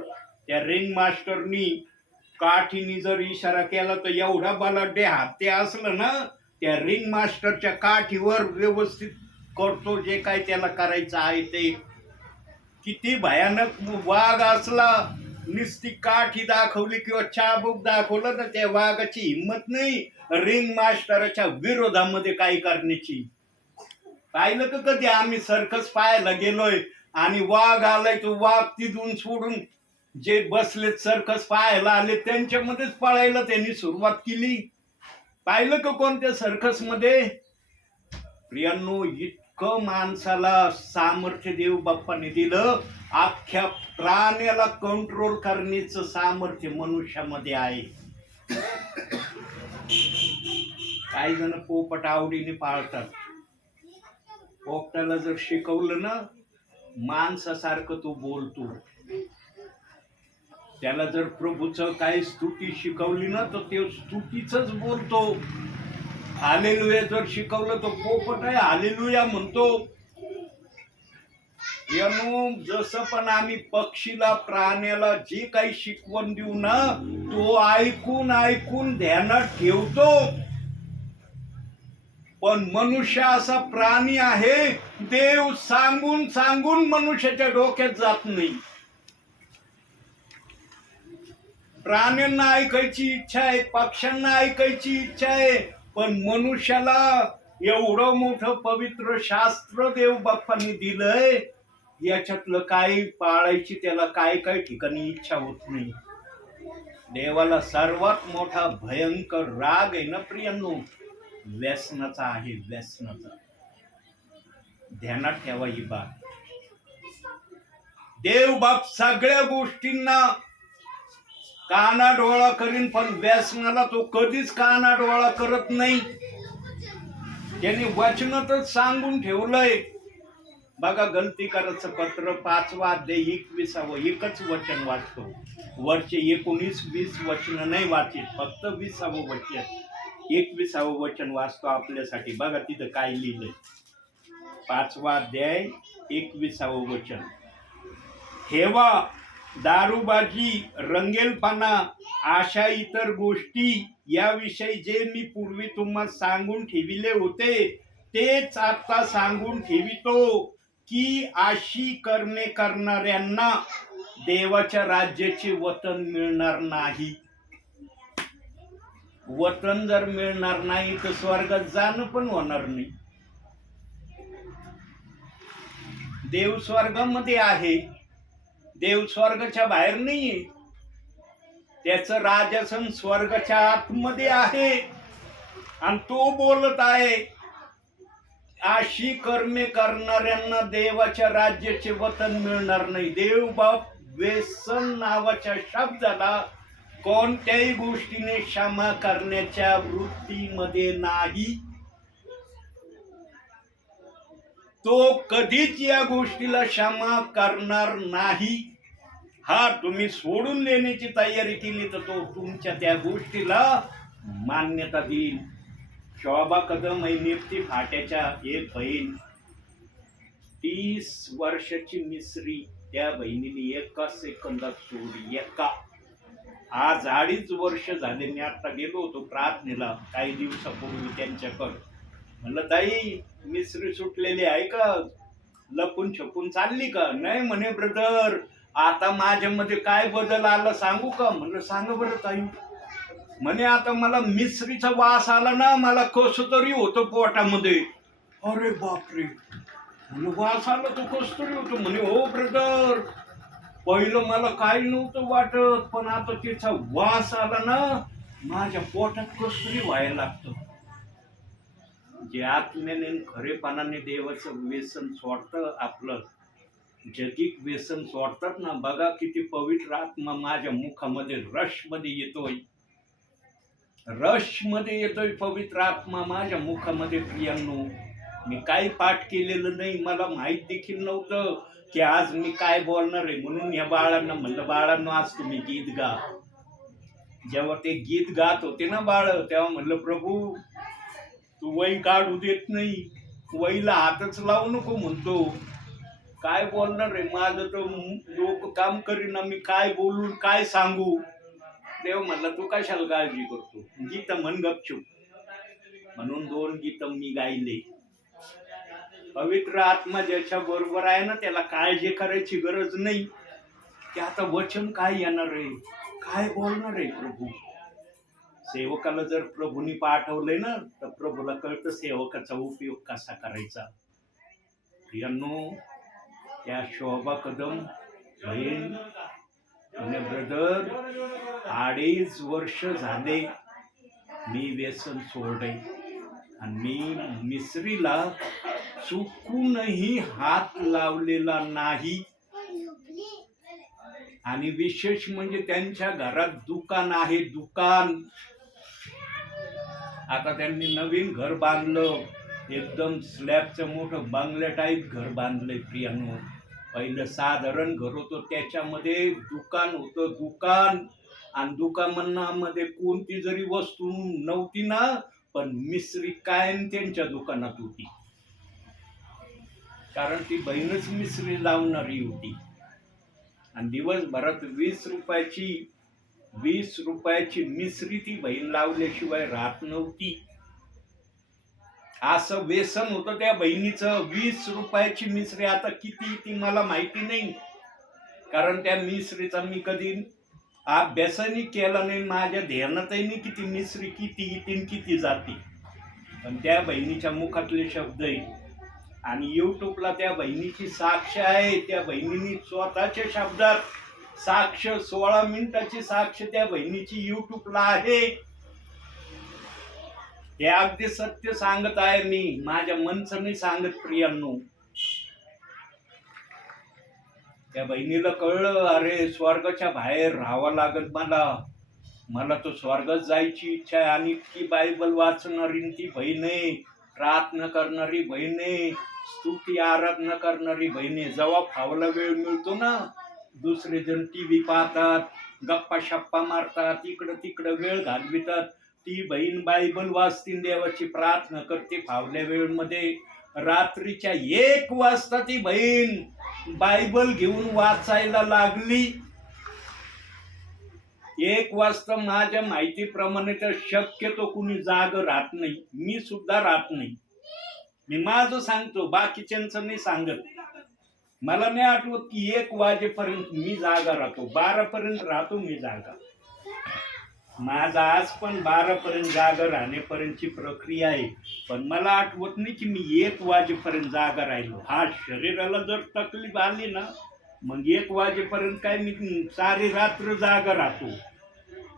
त्या रिंग मास्टरनी काठीने जर इशारा केला तर एवढा बलाढ्य हत्ती असलं ना, त्या रिंग मास्टरच्या काठीवर व्यवस्थित करतो जे काय त्याला करायचं आहे ते. किती भयानक वाघ असला, नुसती काठी दाखवली किंवा चाबूक दाखवलं तर त्या वाघाची हिंमत नाही रिंग मास्टरच्या विरोधामध्ये काही करण्याची. पाहिलं का कधी आम्ही सर्कस पाहायला गेलोय आणि वाघ आलाय, तो वाघ तिथून सोडून जे बसलेत सर्कस पाहायला आले त्यांच्यामध्येच पळायला त्यांनी सुरुवात केली. पाहिलं का कोणत्या सर्कस मध्ये? प्रियांनो, इतकं माणसाला सामर्थ्य देव बाप्पाने दिलं, अख्ख्या प्राण्याला कंट्रोल करण्याचं सामर्थ्य मनुष्यामध्ये आहे. काही जण पोपट आवडीने पाळतात. पोपटाला जर शिकवलं ना माणसासारखं तो बोलतो, त्याला जर प्रभूचं काही स्तुती शिकवली ना तर ते स्तुतीच बोलतो. हालेलुया जर शिकवलं तर पोपट आहे हालेलुया म्हणतो. यानो जसं पण आम्ही पक्षीला प्राण्याला जे काही शिकवण देऊ ना तो ऐकून ऐकून ध्यानात ठेवतो. पण मनुष्य असा प्राणी आहे, देव सांगून सांगून मनुष्याच्या डोक्यात जात नाही. प्राण्यांना ऐकायची इच्छा आहे, पक्ष्यांना ऐकायची इच्छा आहे, पण मनुष्याला एवढं मोठं पवित्र शास्त्र देव बाप्पांनी दिलंय, याच्यातलं काही पाळायची त्याला काय काय ठिकाणी इच्छा होत नाही. देवाला सर्वात मोठा भयंकर राग आहे ना प्रियांनो, व्यसनाचा आहे, व्यसनाचा. ध्यानात ठेवा ही बात. देव बाप सगळ्या गोष्टींना काना डोळा करीन, पण व्यसनाला तो कधीच काना डोळा करत नाही. त्याने वचनातच सांगून ठेवलंय. बघा गलतीकाराचं पत्र 5वा अध्याय 21 एकच वचन वाचतो. वरचे 19-20 वचन नाही वाचित, फक्त 20वं वचन 21वं वचन वाचतो आपल्यासाठी. बघा तिथं काय लिहिलंय. 5वा अध्याय 21वं वचन. हेवा दारूबाजी, रंगेलपणा, अशा इतर गोष्टी याविषयी जे मी पूर्वी तुम्हाला सांगून ठेविले होते तेच आता सांगून ठेवितो, की अशी कर्मे करणाऱ्यांना देवाच्या राज्याचे वतन मिळणार नाही. वतन जर मिळणार नाही तर स्वर्गात जाणं पण होणार नाही. देव स्वर्गामध्ये आहे, देव स्वर्गाच्या बाहेर नाहीये. त्याचं राजासन स्वर्गाच्या आतमध्ये आहे आणि तो बोलत आहे, अशी कर्मे करणाऱ्यांना देवाच्या राज्याचे वतन मिळणार नाही. देव बाप व्यसन नावाच्या शब्दाला कोणत्याही गोष्टीने क्षमा करण्याच्या वृत्तीमध्ये नाही. तो कधीच या गोष्टीला क्षमा करणार नाही. हा तुम्ही सोडून देण्याची तयारी केली तर तो तुमच्या त्या गोष्टीला मान्यता देईल. शोभा कदम निफ्ती फाट्याच्या एक बहीण 30 वर्षाची मिसरी त्या बहिणीने एका सेकंदात सोडली. आज 2.5 वर्ष झाले. मी आता गेलो होतो प्रार्थनेला काही दिवसापूर्वी त्यांच्याकडं. म्हणलं ताई मिसरी सुटलेली आहे का, लपून छपून चालली का? नाही म्हणे ब्रदर, आता माझ्यामध्ये काय बदल आला सांगू का? म्हणलं सांगा बरं ताई. म्हणे आता मला मिसरीचा वास आला ना, मला कसं तरी होतं पोटामध्ये. अरे बापरे, म्हणलं वास आला तो कसं तरी होतं? म्हणे हो ब्रदर, पहिलं मला काही नव्हतं वाटत, पण आता त्याचा वास आला ना माझ्या पोटात कसं तरी व्हायला लागतं. जे आत्म्याने खरेपणाने देवाचं व्यसन सोडतं, आपलं जगिक व्यसन सोडतात ना, बघा किती पवित्र आत्मा माझ्या मुखामध्ये रश मध्ये येतोय, रश मध्ये येतोय पवित्र आत्मा माझ्या मुखामध्ये. प्रियांनो, मी काही पाठ केलेलं नाही, मला माहित देखील नव्हतं की आज मी काय बोलणार आहे. म्हणून या बाळांना म्हणलं, बाळांनो आज तुम्ही गीत गा. जेव्हा ते गीत गात होते ना बाळ, तेव्हा म्हणलं प्रभू तू वही काढू देत नाही, वहीला हातच लावू नको म्हणतो. काय बोलणार आहे, माझं तर डोकं काम करीना, मी काय बोलून काय सांगू. देव म्हणला तू कशाला काळजी करतो, गीत म्हण गपचूप. म्हणून 2 गीत मी गायले. पवित्र आत्मा ज्याच्या बरोबर आहे ना त्याला काळजी करायची गरज नाही. की आता वचन काय येणार आहे, काय बोलणार आहे प्रभू. सेवकाला जर प्रभूनी पाठवलंय ना, तर प्रभूला कळतं सेवकाचा उपयोग कसा करायचा. प्रियांनो, त्या शोभा कदम बहीण आणि ब्रदर, 2.5 वर्ष झाले मी व्यसन सोडले आणि मी मिसरीला चुकूनही हात लावलेला नाही. आणि विशेष म्हणजे त्यांच्या घरात दुकान आहे, दुकान. आता त्यांनी नवीन घर बांधलं, एकदम स्लॅबचं मोठं बंगल्या टाईप घर बांधलंय प्रियांनो. पहिलं साधारण घर होतं, त्याच्यामध्ये दुकान होतं, दुकान. आणि दुकानामध्ये कोणती जरी वस्तू नव्हती ना, पण मिसरी कायम त्यांच्या दुकानात होती, कारण ती बहीणच मिसरी लावणारी होती. आणि दिवसभरात 20 रुपयाची मिसरी ती बहीण लावल्याशिवाय राहत नव्हती. असं व्यसन होतं त्या बहिणीचं. 20 रुपयाची मिसरी आता किती ती मला माहिती नाही, कारण त्या मिसरीचा मी कधी अभ्यासही केला नाही, माझ्या ध्यानातही नाही किती मिसरी किती येते किती जाते. पण त्या बहिणीच्या मुखातले शब्द आहे. आणि युट्यूबला त्या बहिणीची साक्ष आहे. त्या बहिणीने स्वतःच्या शब्दात साक्ष, 16 मिनिटाची साक्ष त्या बहिणीची युट्यूबला आहे. हे अगदी सत्य सांगत आहे मी, माझ्या मनचं नाही सांगत प्रियांनो. त्या बहिणीला कळलं, अरे स्वर्गाच्या बाहेर राहावं लागत मला तो स्वर्गात जायची इच्छा आहे. आणि इतकी बायबल वाचणारी ती बहीण आहे, प्रार्थना करणारी बहीण आहे, स्तुती आराधना करणारी बहीण आहे. जेव्हा फावला वेळ मिळतो ना, दुसरे जण टीव्ही पाहतात, गप्पा शप्पा मारतात, इकडं तिकडं वेळ घालवितात, ती बहीण बायबल वाचतीन, देवाची प्रार्थना करते फावल्या वेळमध्ये. रात्रीच्या 1 वाजता ती बहीण बायबल घेऊन वाचायला लागली. 1 वाजता माझ्या माहितीप्रमाणे तर शक्यतो कुणी जाग राहत नाही, मी सुद्धा राहत नाही. मी माझं सांगतो, बाकीच्यांचं नाही सांगत. मला नाही आठवत की 1 वाजेपर्यंत मी जागा राहतो. 12 पर्यंत राहतो मी जागा. माझा आज पण 12 पर्यंत जागा राहण्यापर्यंतची प्रक्रिया आहे. पण मला आठवत नाही की मी 1 वाजेपर्यंत जागा राहिलो. हा, शरीराला जर तकलीफ आली ना, मग 1 वाजेपर्यंत काय मी सारी रात्र जागा राहतो.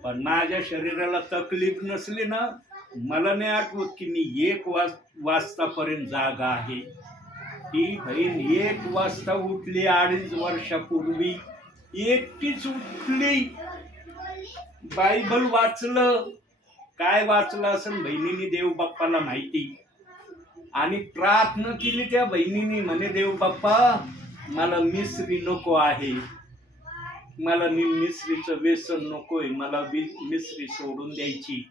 पण माझ्या शरीराला तकलीफ नसली ना, मला नाही आठवत की मी 1 वाजतापर्यंत जागा आहे. ती बहीण 1 वाजता उठली 2.5 वर्षापूर्वी, एकटीच उठली. बायबल वाचलं, काय वाचलं असेल बहिणीने देव बाप्पाला माहिती. आणि प्रार्थना केली त्या बहिणीने, म्हणे देव बाप्पा मला मिसरी नको आहे, मला मिसरीचं व्यसन नकोय, मला मिसरी सोडून द्यायची.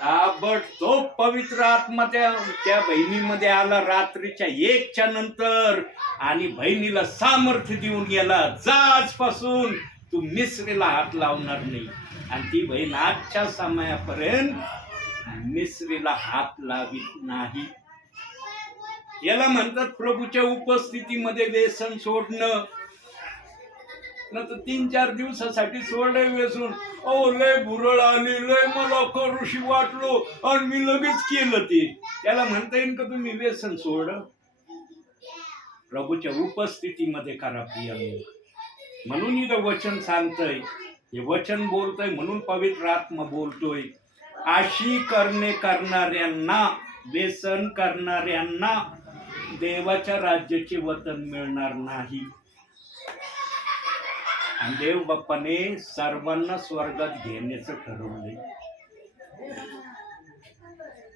ताबडतोब पवित्र आत्मा त्या बहिणीमध्ये आला रात्रीच्या 1च्या नंतर, आणि बहिणीला सामर्थ्य देऊन गेला, जा आजपासून तू मिसरीला हात लावणार नाही. आणि ती बहीण आजच्या समयापर्यंत मिसरीला हात लावित नाही. याला म्हणतात प्रभूच्या उपस्थितीमध्ये व्यसन सोडणं. नंतर 3-4 दिवसासाठी सोडलं व्यसन. लय भुरळ आली, लय मला करूशी वाटलो आणि मी लगेच केलं ते. त्याला म्हणता येईल का तुम्ही व्यसन सोड? प्रभूच्या उपस्थितीमध्ये करा प्रिय. म्हणून इथं वचन सांगतंय, हे वचन बोलतोय म्हणून पवित्र आत्मा बोलतोय. अशी करणाऱ्यांना, व्यसन करणाऱ्यांना देवाच्या राज्याचे वतन मिळणार नाही. आणि देव बाप्पाने सर्वांना स्वर्गात घेण्याचं ठरवलंय.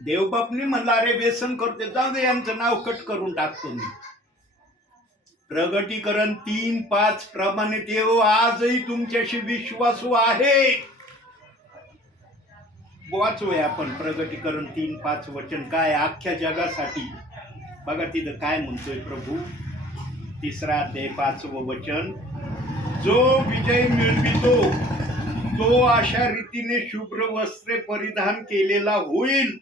देवबापने म्हणला, अरे व्यसन करते, जाऊ दे, यांचं नाव कट करून टाकतो मी. प्रगटीकरण 3:5 प्रमाणे देव आजही तुमच्याशी विश्वासू आहे. वाचूया आपण प्रगटीकरण 3:5 वचन काय अख्ख्या जगासाठी. बघा तिथं काय म्हणतोय प्रभू. 3रा अध्याय 5वं वचन. जो विजय मिळवितो तो अशा रीतीने शुभ्र वस्त्रे परिधान केलेला होईल,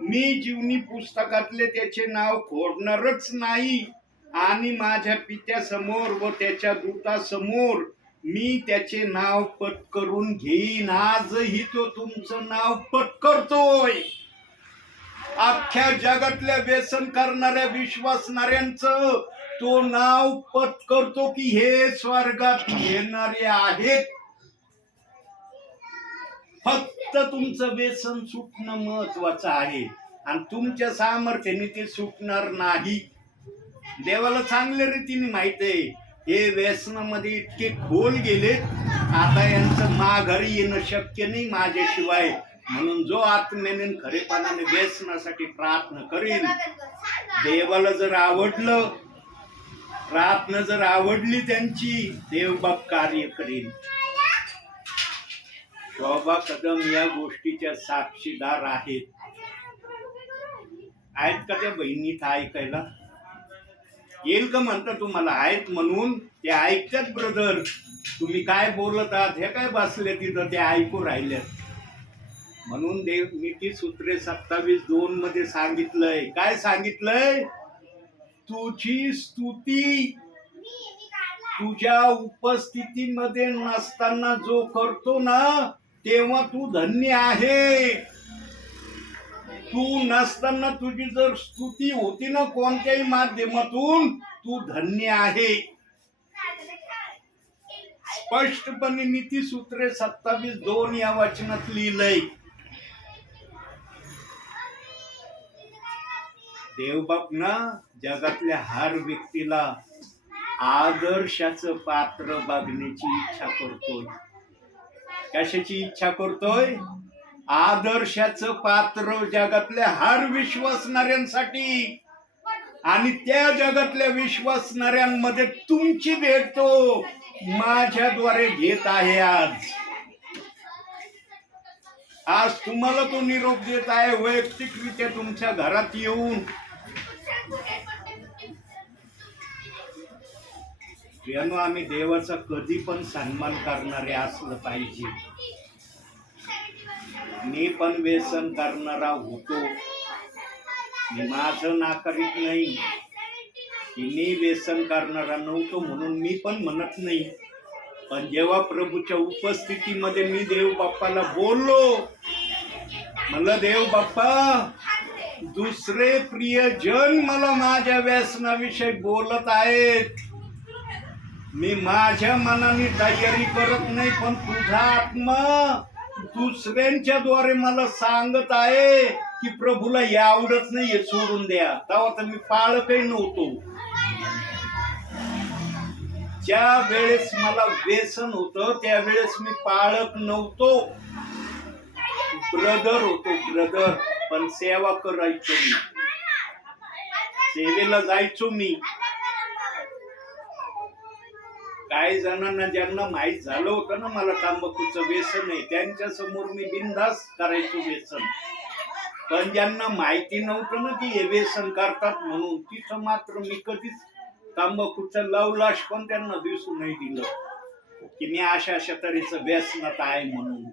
मी जीवनी पुस्तकातले त्याचे नाव खोडणारच नाही, आणि माझ्या पित्यासमोर व त्याच्या दूतासमोर मी त्याचे नाव पत्करून घेईन. आजही तो तुमचं नाव पत्करतोय. अख्ख्या जगातल्या व्यसन करणाऱ्या विश्वासणाऱ्यांचं तो नाव पत्करतो की हे स्वर्गात येणारे आहेत. फक्त तुमचं व्यसन सुटणं महत्वाचं आहे आणि तुमच्या सामर्थ्याने ते सुटणार नाही. देवाला चांगल्या रीतीने माहित आहे हे व्यसनामध्ये इतके खोल गेले, आता यांचं माघारी येणं शक्य नाही माझ्याशिवाय. म्हणून जो आत्म्याने खरेपणाने व्यसनासाठी प्रार्थना करेल, देवाला जर आवडलं, प्रार्थना जर आवडली त्यांची, देवबाप कार्य करेल. शोभा कदम या गोष्टीच्या साक्षीदार आहेत का त्या बहिणीत ऐकायला येईल का म्हणता तुम्हाला? आहेत म्हणून ते ऐकतात. ब्रदर तुम्ही काय बोलत आहात हे काय बसले तिथं ते ऐकू राहिल्यात. म्हणून देव नीतिसूत्रे 27:2 मध्ये सांगितलंय, काय सांगितलंय? तुझी स्तुती तुझ्या उपस्थितीमध्ये नसताना जो करतो ना, तेव्हा तू धन्य आहे. तू नसताना तुझी जर स्तुती होती ना कोणत्याही माध्यमातून, तू धन्य आहे. स्पष्टपणे नीतिसूत्रे 27:2 या वचनात लिहिलंय. देवबाप ना जगातल्या हर व्यक्तीला आदर्शाचं पात्र बघण्याची इच्छा करतोय. कशाची इच्छा करतोय? आदर्शाचं पात्र जगातल्या हर विश्वासणाऱ्यांसाठी. आणि त्या जगातल्या विश्वासणाऱ्यांमध्ये तुमची भेट तो माझ्याद्वारे घेत आहे. आज तुम्हाला तो निरोप देत आहे वैयक्तिकरित्या तुमच्या घरात येऊन. प्रियानो, आम्ही देवाचा कधी पण सन्मान करणारे असलं पाहिजे. मी पण व्यसन करणारा होतो, मी माझं नाकारित नाही की मी व्यसन करणारा नव्हतो म्हणून मी पण म्हणत नाही. पण जेव्हा प्रभूच्या उपस्थितीमध्ये मी देव बाप्पाला बोललो, मला देव बाप्पा दुसरे प्रियजन मला माझ्या व्यसनाविषयी बोलत आहेत, मी माझ्या मनाने तयारी करत नाही, पण तुझा आत्मा दुसऱ्यांच्या द्वारे मला सांगत आहे की प्रभूला हे आवडत नाहीये, सोडून द्या. तेव्हा तर मी पाळकही नव्हतो. ज्या वेळेस मला व्यसन होतं त्यावेळेस मी पाळक नव्हतो, ब्रदर होतो, ब्रदर. पण सेवा करायचो मी, सेवेला जायचो मी. काही जणांना ज्यांना माहीत झालं होतं ना मला तंबाखूचं व्यसन आहे, त्यांच्या समोर मी बिनधास्त करायचो व्यसन. पण ज्यांना माहिती नव्हतं ना की हे व्यसन करतात म्हणून, तिथं मात्र मी कधीच तंबाखूचं लवलाश पण त्यांना दिसू नाही दिलं की मी अशा अशा तऱ्हेचं व्यसनात आहे म्हणून.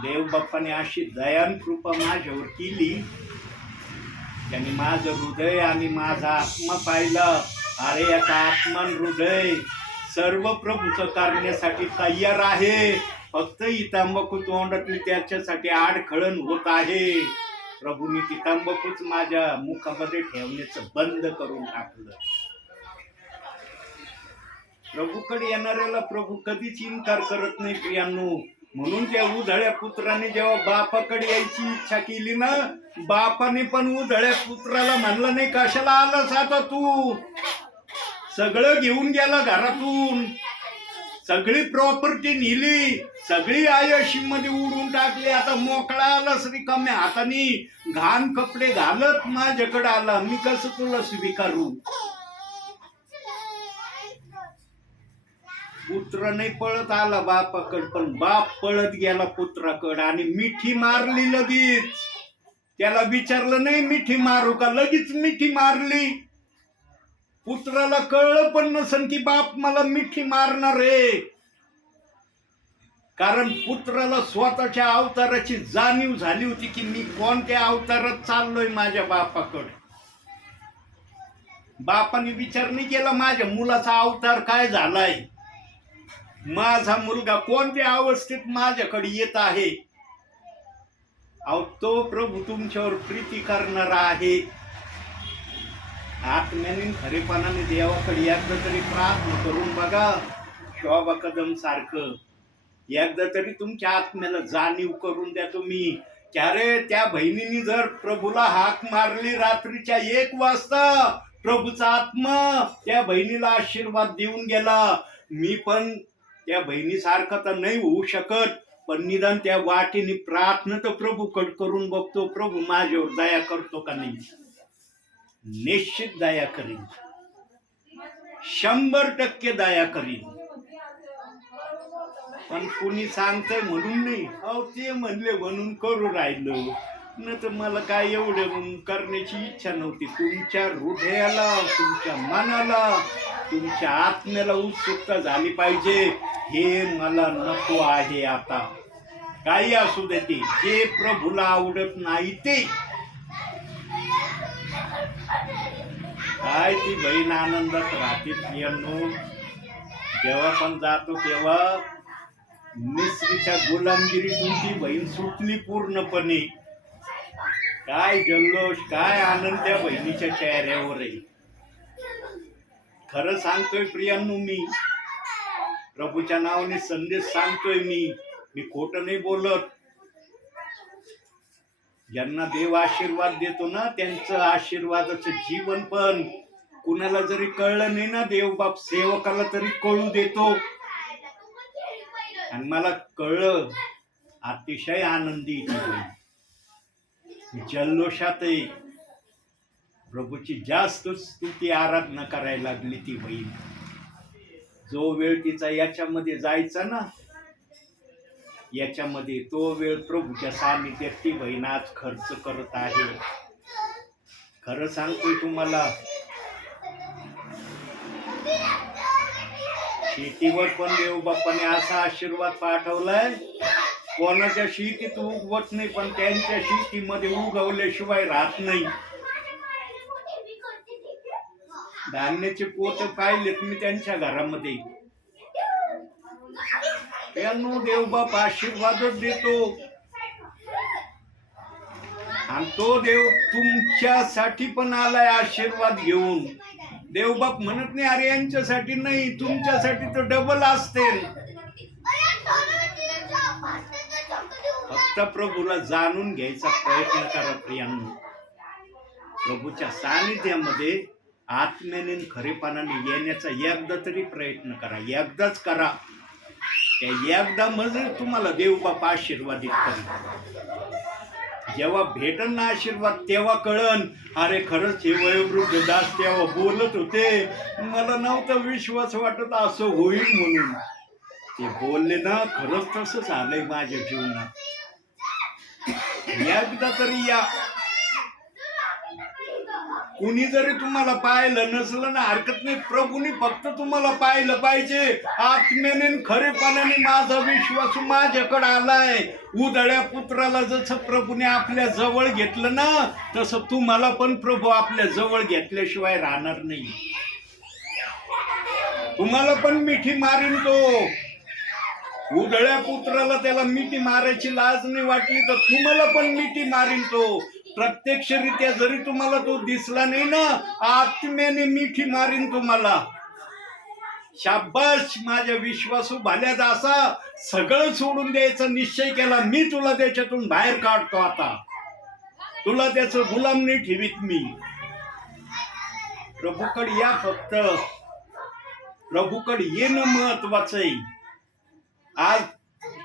देव बाप्पाने अशी दयान कृपा माझ्यावर केली, त्यांनी माझं हृदय आणि माझा आत्मा पाहिला. अरे याचा आत्मा हृदय सर्व प्रभूचं करण्यासाठी तयार आहे, फक्त ही तंबाखू तोंडातली त्याच्यासाठी आडखळण होत आहे. प्रभूने ती तंबाखूच माझ्या मुखामध्ये ठेवण्याचं बंद करून टाकलं. प्रभूकडे येणाऱ्याला प्रभू कधीच इन्कार करत नाही प्रियांनो. म्हणून त्या उधळ्या पुत्राने जेव्हा बापाकडे यायची इच्छा केली ना, बापाने पण उधळ्या पुत्राला म्हणलं नाही कशाला आलास आता तू, सगळं घेऊन गेला घरातून, सगळी प्रॉपर्टी नेली, सगळी आयशी मध्ये उडून टाकली, आता मोकळा आलास रिकाम्या हाताने, घाण कपडे घालत माझ्याकडे आला, मी कसं तुला स्वीकारू? पुत्र नाही पळत आला बापाकड, पण बाप पळत गेला पुत्राकड आणि मिठी मारली लगेच. त्याला विचारलं नाही मिठी मारू का, लगेच मिठी मारली. पुत्राला कळलं पण नसन की बाप मला मिठी मारणार आहे, कारण पुत्राला स्वतःच्या अवताराची जाणीव झाली होती की मी कोणत्या अवतारात चाललोय माझ्या बापाकड. बापाने विचार नाही केला माझ्या मुलाचा अवतार काय झालाय, माझा मुलगा कोणत्या अवस्थेत माझ्याकडे येत आहे. अहो तो प्रभू तुमच्यावर प्रीती करणारा आहे. आत्म्याने खरेपणाने देवाकडे एकदा तरी प्रार्थना करून बघा. शोभा कदम सारखं एकदा तरी तुमच्या आत्म्याला जाणीव करून द्या तुम्ही की अरे त्या बहिणीने जर प्रभूला हाक मारली रात्रीच्या 1 वाजता, प्रभूचा आत्मा त्या बहिणीला आशीर्वाद देऊन गेला. मी पण त्या बहिणीसारखं तर नाही होऊ शकत, पण निदान त्या वाटेने प्रार्थना तर प्रभूकडे करून बघतो. प्रभू माझ्यावर दया करतो का नाही. निश्चित दया करीन, 100% दया करीन. पण कुणी सांगतंय म्हणून नाही. अहो ते म्हणले म्हणून करू राहिलो, न तर मला काय एवढं करण्याची इच्छा नव्हती. तुमच्या हृदयाला, तुमच्या मनाला, तुमच्या आत्म्याला उत्सुकता झाली पाहिजे. हे मला नको आहे. आता काही असू दे, ते जे प्रभूला आवडत नाही ते काय ती बहीण आनंदात राहते. प्रियांनो, जेव्हा पण जातो तेव्हा मिस्रीच्या गुलामगिरीतून ती बहीण सुटली पूर्णपणे. काय जल्लोष, काय आनंद त्या बहिणीच्या चेहऱ्यावर आहे. खरं सांगतोय प्रियांनो, मी प्रभूच्या नावाने संदेश सांगतोय. मी खोटं नाही बोलत. ज्यांना देव आशीर्वाद देतो ना, त्यांचं आशीर्वादाचं जीवन पण कुणाला जरी कळलं नाही ना, देव बाप सेवकाला तरी कळू देतो. आणि मला कळलं, अतिशय आनंदी जल्लोषात प्रभूची जास्त स्तुती आराधना करायला लागली ती बहीण. जो वेळ तिचा याच्यामध्ये जायचा ना, याच्यामध्ये तो वेळ प्रभूच्या सानिध्यात ती बहीण आज खर्च करत आहे. खरं सांगतोय तुम्हाला, शेतीवर पण देव बाप्पाने असा आशीर्वाद पाठवलाय, कोणाच्या शेतीत उगवत नाही पण त्यांच्या शेतीमध्ये उगवल्याशिवाय राहत नाही. धान्याचे पोत पाहिलेत मी त्यांच्या घरामध्ये. त्यांना देवबाप आशीर्वादच देतो. आणि तो देव तुमच्यासाठी पण आलाय आशीर्वाद घेऊन. देवबाप म्हणत नाही अरे यांच्यासाठी नाही, तुमच्यासाठी तर डबल असते. फक्त प्रभूला जाणून घ्यायचा प्रयत्न करा प्रियांनो. प्रभूच्या सानिध्यामध्ये आत्म्याने खरेपणाने येण्याचा एकदा तरी प्रयत्न करा. एकदाच करा. त्या एकदा म्हणजे तुम्हाला देवबाप आशीर्वादित करेल. जेव्हा भेटन ना आशीर्वाद तेव्हा कळन अरे खरंच हे वयोवृद्ध दास तेव्हा बोलत होते, मला नव्हता विश्वास वाटत असं होईल म्हणून. ते बोलले ना, खरंच तसं झालंय माझ्या जीवनात. एकदा तरी या. कुणी जरी तुम्हाला पाहिलं नसलं ना हरकत नाही, प्रभूने फक्त तुम्हाला पाहिलं पाहिजे. आत्म्याने खरेपणाने माझा विश्वास माझ्याकडे आलाय. उधळ्या पुत्राला जसं प्रभूने आपल्या जवळ घेतलं ना, तसं तुम्हाला पण प्रभू आपल्या जवळ घेतल्याशिवाय राहणार नाही. तुम्हाला पण मिठी मारीन तो. उधळ्या पुत्राला त्याला मिठी मारायची लाज नाही वाटली तर तुम्हाला पण मिठी मारीन तो. प्रत्यक्षरित्या जरी तुम्हाला तो दिसला नाही ना, आत्म्याने मिठी मारीन तुम्हाला. शाबाश माझ्या विश्वासू भाल्यात असा सगळं सोडून द्यायचा निश्चय केला. मी तुला त्याच्यातून बाहेर काढतो. आता तुला त्याचं गुलाम नाही ठेवीत मी. प्रभूकडे या. फक्त प्रभूकडे येणं महत्वाचं आहे. आज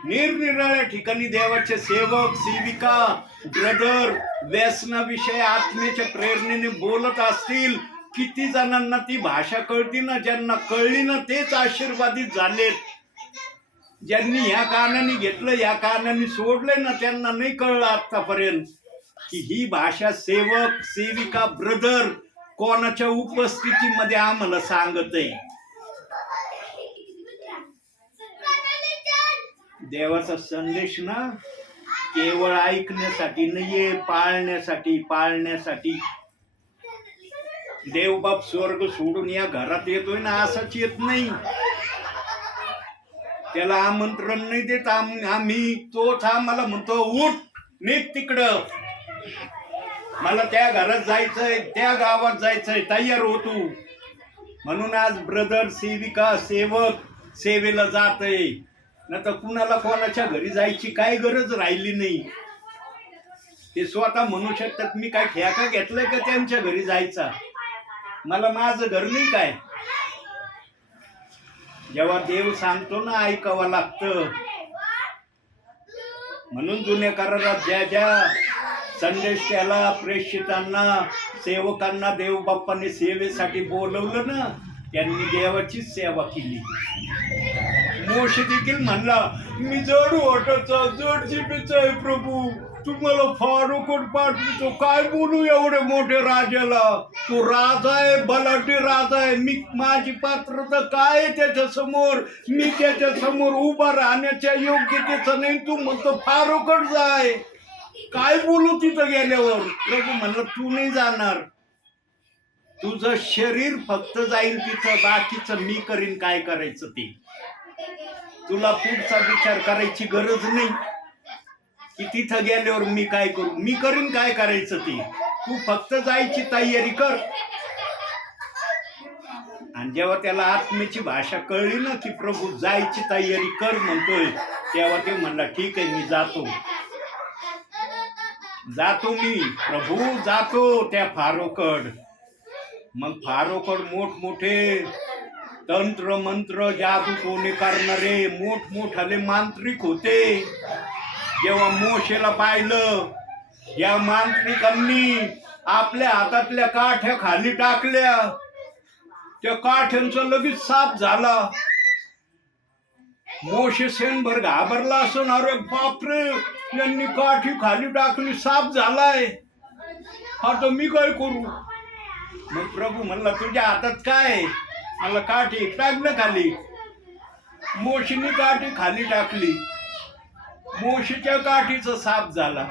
निरनिराळ्या ठिकाणी देवाचे सेवक सेविका ब्रदर व्यसनाविषयी आत्म्याच्या प्रेरणेने बोलत असतील. किती जणांना ती भाषा कळती ना, ज्यांना कळली ना तेच आशीर्वादित झालेत. ज्यांनी ह्या कारणाने घेतलं ह्या कारणाने सोडलंय ना, त्यांना नाही कळलं आतापर्यंत की ही भाषा सेवक सेविका ब्रदर कोणाच्या उपस्थितीमध्ये आम्हाला सांगत आहे. देवाचा संदेश ना केवळ ऐकण्यासाठी नाहीये, पाळण्यासाठी. देवबाप स्वर्ग सोडून या घरात येतोय ना, असंच येत नाही. त्याला आमंत्रण नाही देत आम्ही. तोच आम्हाला म्हणतो उठ निघ तिकडं, मला त्या घरात जायचंय, त्या गावात जायचंय, तयार हो तू. म्हणून आज ब्रदर, सेविका, सेवक सेवेला जातय. न तर कुणाला कोणाच्या घरी जायची काय गरज राहिली नाही. ते स्वतः म्हणू शकतात मी काय ठेका घेतलाय का त्यांच्या घरी जायचा, मला माझं घर नाही काय. जेव्हा देव सांगतो ना ऐकावं लागतं. म्हणून जुन्या करारात ज्या ज्या संदेश त्याला, प्रेषितांना, सेवकांना देव बाप्पाने सेवेसाठी बोलवलं ना, त्यांनी देवाचीच सेवा केली. मोशे देखील म्हणला मी जड वाटाचा, जड जिभेचा आहे प्रभू, तुम्हाला फारोकट पाठवितो. काय बोलू एवढे मोठे राजाला, तो राजा आहे, बलाढ्य राजा आहे. मी माझी पात्रता काय आहे त्याच्या समोर, मी त्याच्या समोर उभा राहण्याच्या योग्यतेचं नाही. तू म्हणतो फारोकट जाय, काय बोलू तिथं गेल्यावर. प्रभू म्हणलं तू नाही जाणार, तुझं शरीर फक्त जाईल तिथं, बाकीचं मी करीन काय करायचं ते. तुला पुढचा विचार करायची गरज नाही की तिथं गेल्यावर मी काय करू, मी करीन काय करायचं ते. तू फक्त जायची तयारी कर. आणि जेव्हा त्याला आत्मेची भाषा कळली ना की प्रभू जायची तयारी कर म्हणतोय, तेव्हा ते म्हणला ठीक आहे मी जातो, जातो मी प्रभू, जातो त्या फारोकड. मग फारोकड मोठमोठे तंत्र मंत्र जादू टोणे करणारे मोठमोठाले मांत्रिक होते. जेव्हा मोशेला पाहिलं, या मांत्रिकांनी आपल्या हातातल्या काठ्या खाली टाकल्या, त्या काठ्यांचा लगेच साप झाला. मोशे सेनभर घाबरला असं, अरे बापरे, यांनी काठी खाली टाकली, साप झालाय, आता मी काय करू. मग प्रभू म्हणला तुझ्या हातात काय, मला काठी टाकलं खाली. मोशीने काठी खाली टाकली, मोशीच्या काठीचा साप झाला.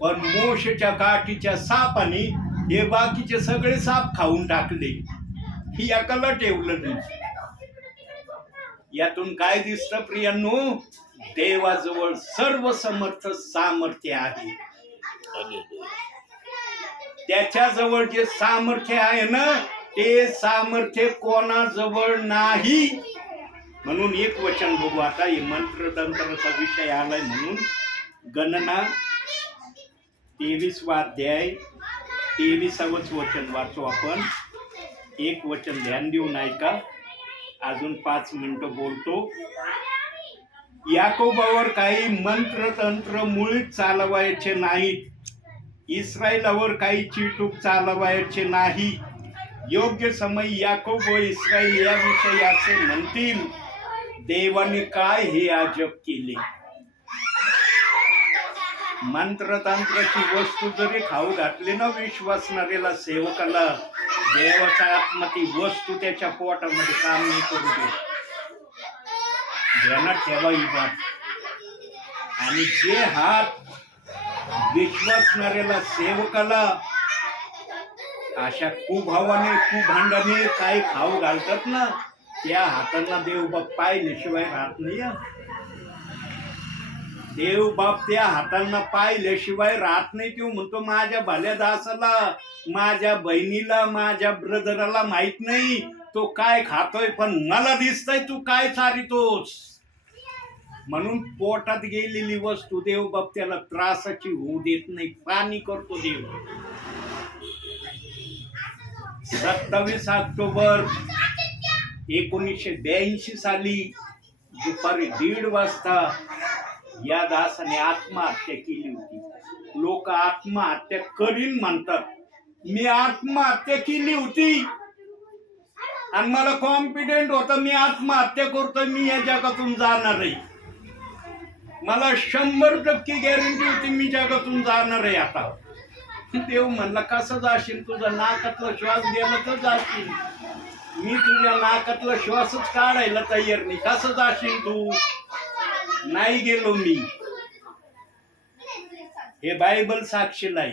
पण मोशीच्या काठीच्या सापाने हे बाकीचे सगळे साप खाऊन टाकले, ही एकाला ठेवलं नाही. यातून काय दिसतं प्रियांनो, देवाजवळ सर्व समर्थ सामर्थ्य आहे. त्याच्याजवळ जे सामर्थ्य आहे ना, ते सामर्थ्य कोणाजवळ नाही. म्हणून एक वचन बघू आता, हे मंत्रतंत्राचा विषय आलाय म्हणून. गणना 23वा अध्याय 23वंच वचन वाचू आपण. एक वचन ध्यान देऊन ऐका, अजून 5 मिनिटं बोलतो. याकोबावर काही मंत्रतंत्र मुळीच चालवायचे नाहीत, इस्रायलावर काही चिटूक चालवायचे नाही. योग्य समय याकोब व इस्रायल याविषयी असे म्हणतील, देवाने काय हे अजब केले. मंत्रतंत्राची वस्तू जरी खाऊ घातली ना विश्वासणाऱ्याला, सेवकाला, देवाचा आत्मा ती वस्तू त्याच्या पोटामध्ये काम नाही करू दे. ध्यानात ठेवा ही बात. आणि जे हात विश्वासणाऱ्याला, सेवकाला अशा कुभावाने कुभांडाने काही खाऊ घालतात ना, त्या हातांना देवबाप पाहिल्याशिवाय राहत नाही. देवबाप त्या हातांना पाहिल्याशिवाय राहत नाही. तो म्हणतो माझ्या भल्या दासाला, माझ्या बहिणीला, माझ्या ब्रदराला माहित नाही तो काय खातोय, पण मला दिसतंय तू काय चारितोस. म्हणून पोटात गेलेली वस्तू देवबाप त्याला त्रासाची होऊ देत नाही, पाणी करतो देव. 27 ऑक्टोबर 1982 साली दुपारी 1:30 वाजता या दासाने आत्महत्या केली होती. लोक आत्महत्या करीन म्हणतात, मी आत्महत्या केली होती आणि मला कॉन्फिडेंट होता मी आत्महत्या करतोय, मी या जगातून जाणार आहे. मला 100% गॅरंटी होती मी जगातून जाणार आहे. आता देव म्हणला कसं जाशील, तुझा नाकातला श्वास गेला तर जाशील, मी तुझ्या नाकातला श्वासच काढायला तयार नाही, कसं जाशील तू. नाही गेलो मी, हे बायबल साक्षीला आहे.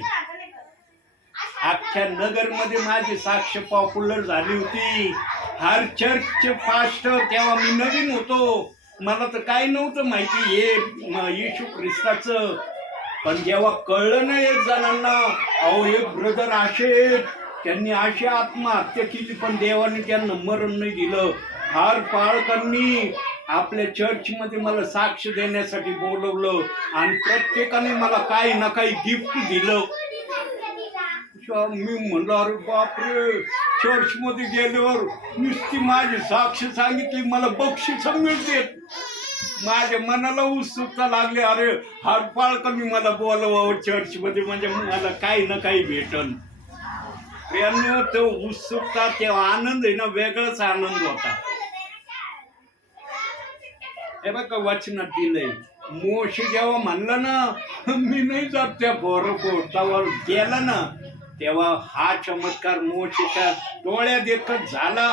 अख्ख्या नगरमध्ये माझी साक्ष पॉप्युलर झाली होती. हर चर्चचे पास्टर, तेव्हा मी नवीन होतो, मला तर काही नव्हतं माहिती हे येशू ख्रिस्ताचं. पण जेव्हा कळलं ना एक जणांना, अहो एक ब्रदर असे त्यांनी अशी आत्महत्या केली, पण देवाने त्यांना मरण नाही दिलं. हर पाळकांनी आपल्या चर्चमध्ये मला साक्ष देण्यासाठी बोलवलं आणि प्रत्येकाने मला काही ना काही गिफ्ट दिलं. मी म्हणलं अरे बापरे, चर्चमध्ये गेल्यावर नुसती माझी साक्ष सांगितली, मला बक्षीस मिळते. माझ्या मनाला उत्सुकता लागली, अरे हरपाळकांनी मला बोलवावं चर्चमध्ये, म्हणजे मला काही ना काही भेटल. त्यानं तो उत्सुकता, तेव्हा आनंद आहे ना, वेगळाच आनंद होता. हे बघा वचनात दिलंय, मोशे जेव्हा म्हणलं ना मी नाही जात त्या बरोबर गेला ना, तेव्हा हा चमत्कार मोशेच्या डोळ्यात एकच झाला.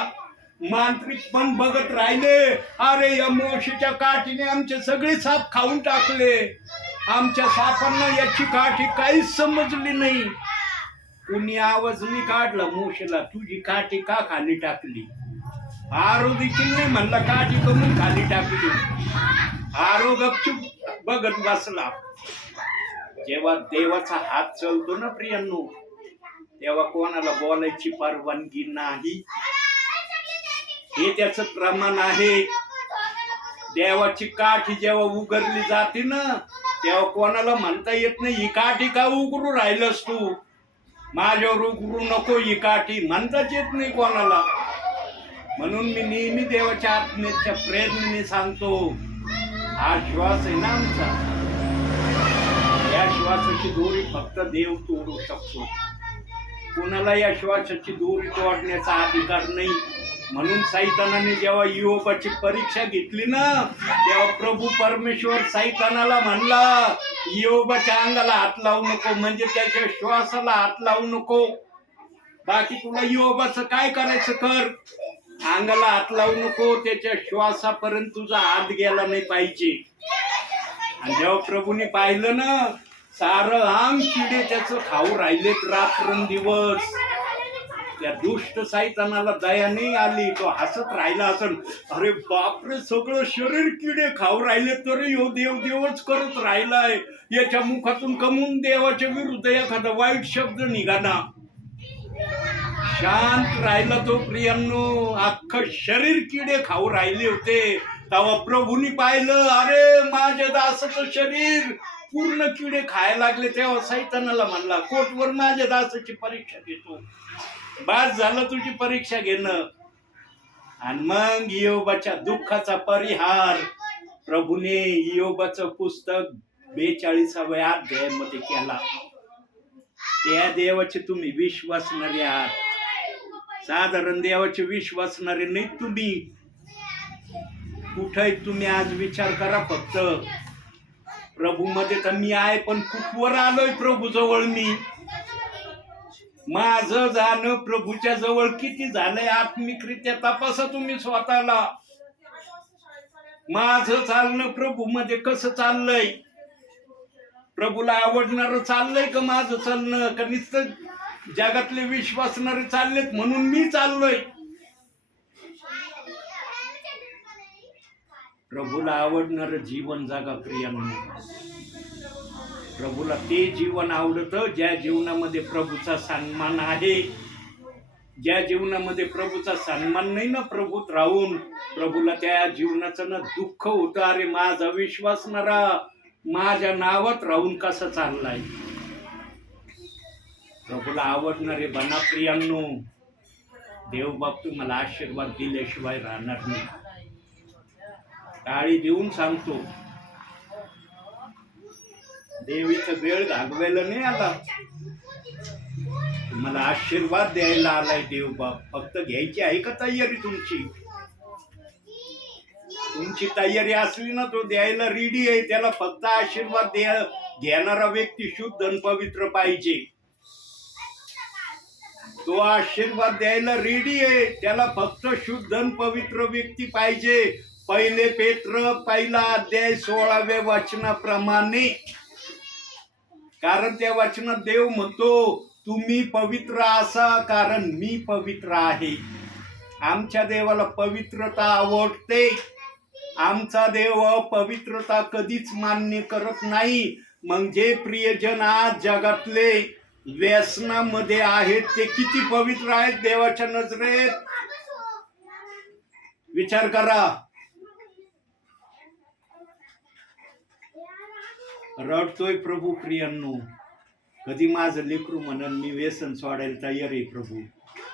मांत्रिक पण बघत राहिले, अरे या मोशेच्या काठीने आमचे सगळे साप खाऊन टाकले. आमच्या सापांना याची काठी काहीच समजली नाही. कुणी आवाज नाही काढला मोशेला, तुझी काठी का खाली टाकली? आरो देखील नाही म्हणला काठी कमून खाली टाकली. आरो गपचूप बघत बसला. जेव्हा देवाचा हात चलतो ना प्रियांनो, तेव्हा कोणाला बोलायची परवानगी नाही. हे त्याचं प्रमाण आहे. देवाची काठी जेव्हा उघडली जाते ना, तेव्हा कोणाला म्हणता येत नाही ही काठी का उघडू राहिलस तू, माझ्यावर उघडू नको ही काठी, म्हणताच येत नाही कोणाला. म्हणून मी नेहमी देवाच्या आत्म्याच्या प्रेरणेने सांगतो, हा श्वास आहे ना आमचा, या श्वासाची दोरी फक्त देव तोडू शकतो. कोणाला या श्वासाची दोरी तोडण्याचा अधिकार नाही. म्हणून सैतानाने जेव्हा योबाची परीक्षा घेतली ना, तेव्हा प्रभू परमेश्वर सैतानाला म्हणला, योबाच्या अंगाला हात लावू नको, म्हणजे त्याच्या श्वासाला हात लावू नको. बाकी तुला योबाचं काय करायचं कर, अंगाला हात लावू नको, त्याच्या श्वासापर्यंत तुझा हात गेला नाही पाहिजे. आणि जेव्हा प्रभूने पाहिलं ना, सारं अंग किडे त्याचं खाऊ राहिलेत रात्रंदिवस, त्या दुष्ट सैतानाला दया नाही आली. तो हसत राहिला असन, अरे बापरे, सगळं शरीर किडे खाऊ राहिले तरी ह्यो देव देवच करत राहिलाय, याच्या मुखातून कमून देवाच्या विरुद्ध एखादा वाईट शब्द निघाला. शांत राहिला तो प्रियांनो, अख्खं शरीर किडे खाऊ राहिले होते. तेव्हा प्रभूनी पाहिलं, अरे माझ्या दासाचं शरीर पूर्ण किडे खायला लागले. तेव्हा सैतानाला म्हणला, कोटवर माझ्या दासाची परीक्षा घेतो, बास झालं तुझी परीक्षा घेणं. आणि मग इयोबाच्या दुःखाचा परिहार प्रभूने इयोबाचं पुस्तक 42व्या अध्यायामध्ये केला. त्या देवाचे तुम्ही विश्वासणारे आहात. साधारण देवाचे विश्वासणारे नाही तुम्ही. कुठे तुम्ही आज विचार करा फक्त. प्रभू मध्ये तर मी आहे, पण कुठवर आलोय प्रभू जवळ मी? माझं जाणं प्रभूच्या जवळ किती झालंय आत्मिकरित्या तपासा तुम्ही स्वतःला. माझं चालणं प्रभू मध्ये कसं चाललंय? प्रभूला आवडणार चाललंय का माझं चालणं? का नुसतं जगातले विश्वासणारे चाललेत म्हणून मी चाललोय? प्रभूला आवडणार जीवन जागा प्रियांनो. प्रभूला ते जीवन आवडतं ज्या जीवनामध्ये प्रभूचा सन्मान आहे. ज्या जीवनामध्ये प्रभूचा सन्मान नाही ना प्रभूत राहून, प्रभूला त्या जीवनाचं ना दुःख होतं. अरे माझा विश्वासणारा माझ्या नावात राहून कसा चाललाय? प्रभूला आवडणारे बना प्रियांनो. देव बाप तुम्हाला आशीर्वाद दिल्याशिवाय राहणार नाही. टाळी देऊन सांगतो, देवीचा वेळ घालवायला नाही आला, तुम्हाला आशीर्वाद द्यायला आलाय देव बाप. फक्त घ्यायची आहे का तयारी तुमची? तुमची तयारी असली ना, तो द्यायला रेडी आहे. त्याला फक्त आशीर्वाद घेणारा व्यक्ती शुद्ध आणि पवित्र पाहिजे. तो आशीर्वाद द्यायला रेडी आहे, त्याला फक्त शुद्ध आणि पवित्र व्यक्ती पाहिजे. पहिले पेत्र 1 अध्याय 16व्या वचनाप्रमाणे. कारण त्या वचनात देव म्हणतो, तुम्ही पवित्र असा, कारण मी पवित्र आहे. आमच्या देवाला पवित्रता आवडते. आमचा देव पवित्रता कधीच मान्य करत नाही. मग जे प्रियजन आज जगातले व्यसनामध्ये आहेत ते किती पवित्र आहेत देवाच्या नजरेत? विचार करा. रडतोय प्रभू प्रियांनो. कधी माझं लेकरू म्हणून मी व्यसन सोडायला तयार आहे प्रभू,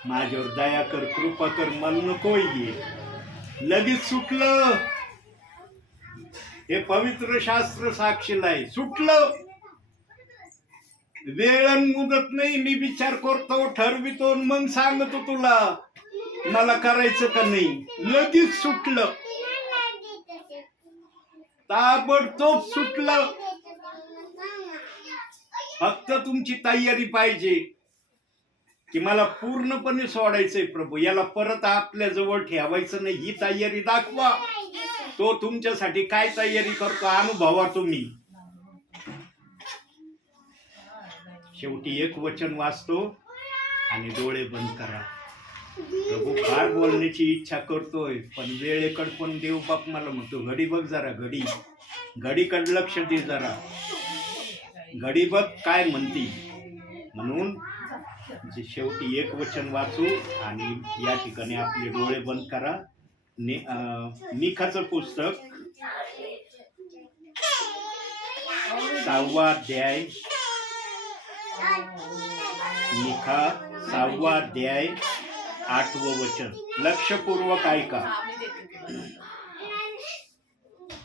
माझ्यावर दया कर, कृपा कर, मला नकोय ये. लगेच सुटलं. हे पवित्र शास्त्र साक्षीला आहे. सुटलं. वेळ मुदत नाही. मी विचार करतो, ठरवितो, मग सांगतो तुला मला करायचं का नाही. लगेच सुटलं. ताबडतोब सुटलं. फक्त तुमची तयारी पाहिजे की मला पूर्णपणे सोडायचंय प्रभू, याला परत आपल्या जवळ ठेवायचं नाही. ही तयारी दाखवा. तो तुमच्यासाठी काय तयारी करतो अनुभवा तुम्ही. शेवटी एक वचन वाचतो आणि डोळे बंद करा. प्रभू फार बोलण्याची इच्छा करतोय, पण वेळेकडे पण देव बाप मला म्हणतो घडी बघ जरा, घडीकडे लक्ष दे जरा, घडी बघ काय म्हणती. म्हणून जे शेवटी एक वचन वाचू आणि या ठिकाणी आपले डोळे बंद करा. मिखाचं पुस्तक 6वा अध्याय, मिखा 6वा अध्याय 8वं वचन. लक्षपूर्वक ऐका.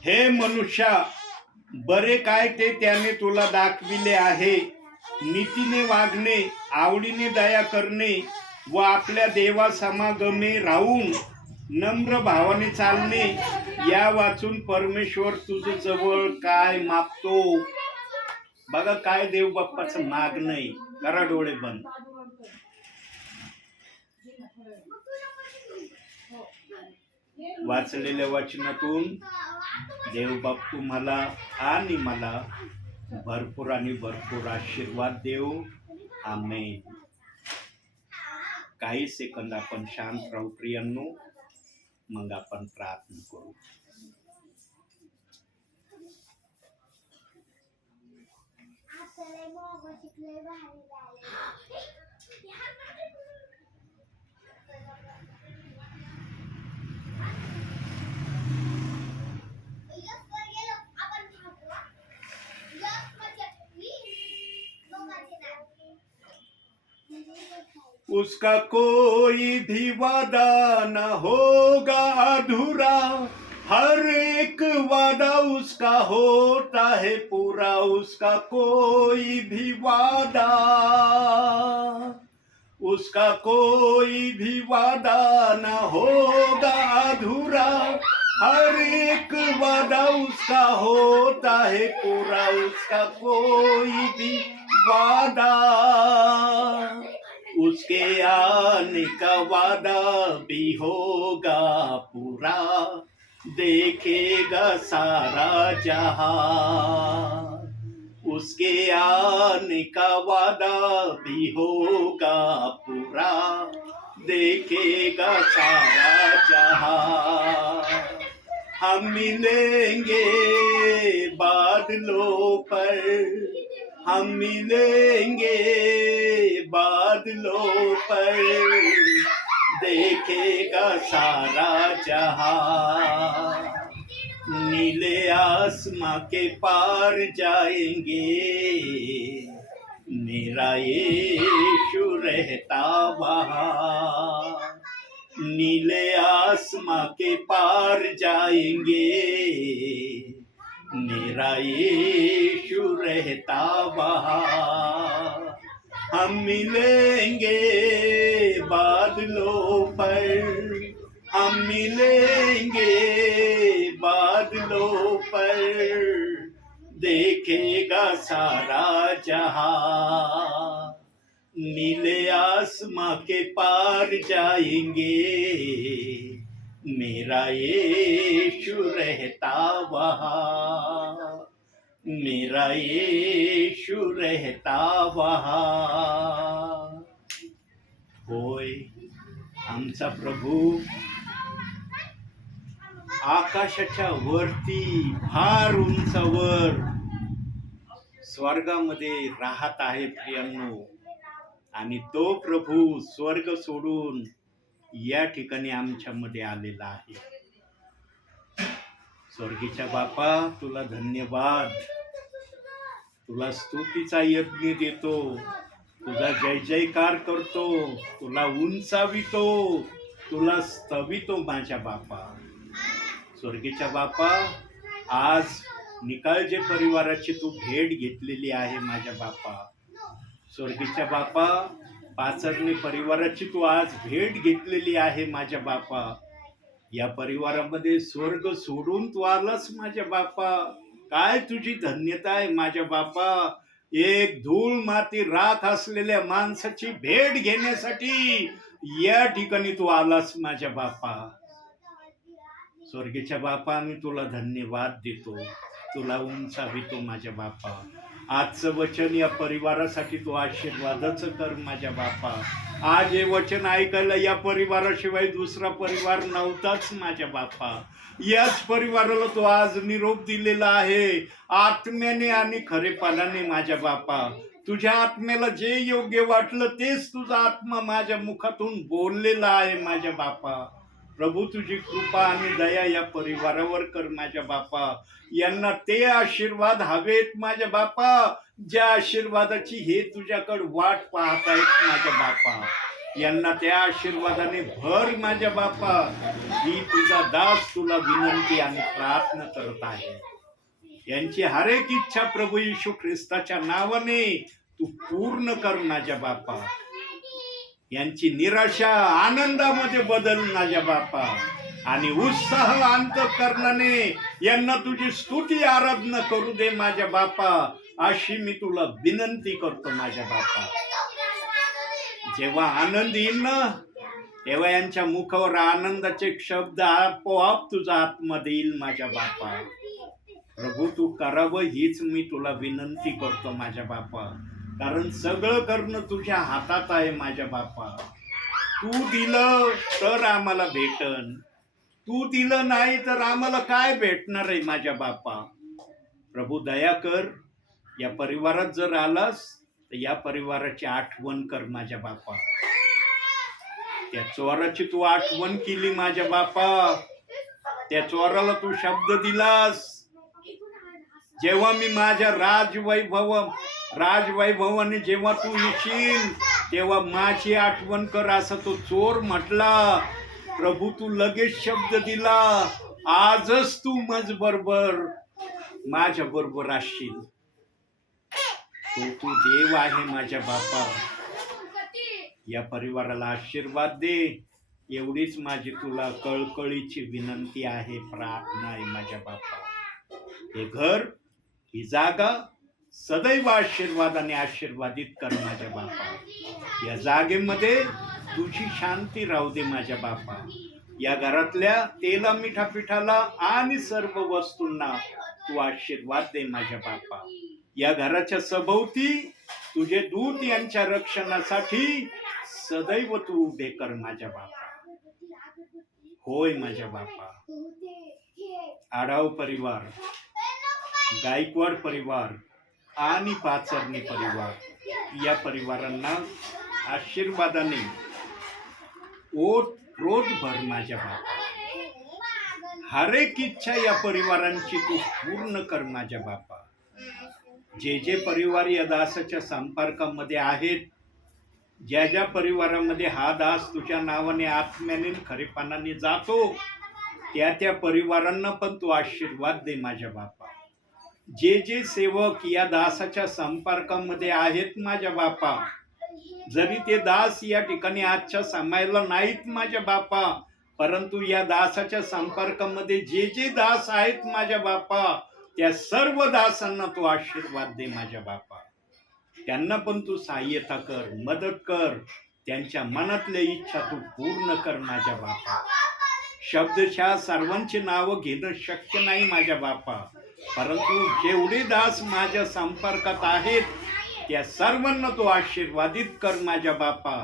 हे मनुष्या, बरे काय ते त्याने तुला दाखविले आहे. नीतीने वागणे, आवडीने दया करणे व आपल्या देवासमागमे राहून नम्र भावाने चालणे, या वाचून परमेश्वर तुझ जवळ काय मागतो. बघा काय देव बाप्पाचं मागणं आहे. करा डोळे बंद. वाचलेल्या वचनातून देवबाप तुम्हाला आणि मला भरपूर आणि भरपूर आशीर्वाद देव. आमेन. काही सेकंद आपण शांत राहू प्रियांनो, मग आपण प्रार्थना करू. उसका कोई भी वादा न होगा अधूरा, हर एक वादा उसका होता है पूरा. उसका कोई भी वादा, उसका कोई भी वादा न होगा अधूरा, हर एक वादा उसका होता है पूरा. उसका कोई भी वादा, उसके आने का वादा भी होगा पूरा. देखेगा सारा जहां, उसके आने का वादा भी होगा पूरा. देखेगा सारा जहां. हम मिलेंगे बादलों पर, हम मिलेंगे बादलों पर. देखेगा सारा जहां. नीले आसमां के पार जाएंगे, मेरा यीशु रहता वहाँ. नीले आसमां के पार जाएंगे, मेरा यीशु रहता वहाँ. हम मिलेंगे बादलों पर, हम मिलेंगे बादलों पर. देखेगा सारा जहां. नीले आसमां के पार जाएंगे, मेरा यीशु रहता वहाँ. मेरा यीशु रहता वहाँ. होय, आमचा प्रभू आकाशाच्या वरती फार उंचावर स्वर्गामध्ये राहत आहे प्रियांनो. आणि तो प्रभू स्वर्ग सोडून या ठिकाणी आमच्यामध्ये आलेला आहे. स्वर्गीच्या बापा, तुला धन्यवाद. तुला स्तुतीचा यज्ञ देतो, तुझा जय जयकार करतो, तुला उंचावितो, तुला स्तवितो माझ्या बापा. स्वर्गीच्या बापा, आज निकालजे परिवाराची तू भेट घेतलेली आहे माझ्या बापा. स्वर्गीच्या बापा, पाचरणे परिवाराची तू आज भेट घेतलेली आहे माझ्या बापा. या परिवारामध्ये स्वर्ग सोडून तू आलास माझ्या बापा. काय तुझी धन्यता आहे माझ्या बापा. एक धूळ माती राख असलेल्या माणसाची भेट घेण्यासाठी या ठिकाणी तू आलास माझ्या बापा. स्वर्गीच्या बापा, मी तुला धन्यवाद देतो, तुला उंचावितो माझ्या बापा. आजचं वचन या परिवारासाठी तू आशीर्वादाचं कर माझ्या बापा. आज हे वचन ऐकायला या परिवाराशिवाय दुसरा परिवार नव्हताच माझ्या बापा. याच परिवाराला तू आज निरोप दिलेला आहे, आत्म्याने आणि खरेपणाने माझ्या बापा. तुझ्या आत्म्याला जे योग्य वाटलं तेच तुझा आत्मा माझ्या मुखातून बोललेला आहे माझ्या बापा. प्रभू, तुझी कृपा आणि दया या परिवारावर कर माझ्या बापा. यांना ते आशीर्वाद हवेत माझ्या बापा, ज्या आशीर्वादाची हे तुझ्याकडे वाट पाहत आहेत माझ्या बापा. यांना त्या आशीर्वादाने भर माझ्या बापा. ही तुझा दास तुला विनंती आणि प्रार्थना करत आहे. यांची हर एक इच्छा प्रभू येशू ख्रिस्ताच्या नावाने तू पूर्ण कर माझ्या बापा. यांची निराशा आनंदामध्ये बदल माझ्या बापा. आणि उत्साह अंतःकरणाने यांना तुझी स्तुती आराधना करू दे माझ्या बापा. अशी मी तुला विनंती करतो माझ्या बापा. जेव्हा आनंद येईल ना, तेव्हा यांच्या मुखावर आनंदाचे शब्द आपोआप तुझा आत्मा देईल माझ्या बापा. प्रभू, तू करावं हीच मी तुला विनंती करतो माझ्या बापा. कारण सगळं करणं तुझ्या हातात आहे माझ्या बापा. तू दिलं तर आम्हाला भेटन, तू दिलं नाही तर आम्हाला काय भेटणार आहे माझ्या बापा. प्रभू, दया कर. या परिवारात जर आलास तर या परिवाराची आठवण कर माझ्या बापा. त्या चोराची तू आठवण केली माझ्या बापा. त्या चोराला तू शब्द दिलास, जेव्हा मी माझ्या राजवैभवाने जेव्हा तू येशील तेव्हा माझी आठवण कर, असं तो चोर म्हटला. प्रभू, तू लगेच शब्द दिला, आजच तू माझ्या बरोबर असशील. तू देव आहे माझ्या बापा. या परिवाराला आशीर्वाद दे, एवढीच माझी तुला कळकळीची विनंती आहे, प्रार्थना आहे माझ्या बापा. हे घर, ही जागा सदैव आशीर्वादाने आशीर्वादित कर माझ्या बापा. या जागेमध्ये तुझी शांती राहू दे माझ्या बापा. या घरातल्या तेला मिठा पिठाला आणि सर्व वस्तूंना तू आशीर्वाद दे माझ्या बापा. या घराच्या सभोवती तुझे दूत यांच्या रक्षणासाठी सदैव तू उभे कर माझ्या बापा. होय माझ्या बापा. आढाव परिवार, गायकवाड परिवार आणि पाचरणे परिवार, या परिवारांना आशीर्वादाने ओत भर माझ्या बापा. हर एक इच्छा या परिवारांची तू पूर्ण कर माझ्या बापा. जे परिवार या दासाच्या संपर्कामध्ये आहेत, ज्या परिवारामध्ये हा दास तुझ्या नावाने आत्म्याने खरेपणाने जातो, त्या परिवारांना पण तू आशीर्वाद दे माझ्या बापा. जे सेवक या दासाच्या संपर्कामध्ये आहेत माझ्या बापा, जरी ते दास या ठिकाणी आजच्या समायला नाहीत माझ्या बापा, परंतु या दासाच्या संपर्कामध्ये जे दास आहेत माझ्या बापा, त्या सर्व दासांना तू आशीर्वाद दे माझ्या बापा. त्यांना पण तू सहाय्यता कर, मदत कर. त्यांच्या मनातल्या इच्छा तू पूर्ण कर माझ्या बापा. शब्दशः सर्वांची नावं घेणं शक्य नाही माझ्या बापा, परंतु जेवढे दास माझ्या संपर्कात आहेत त्या सर्वांना तू आशीर्वादित कर माझ्या बापा,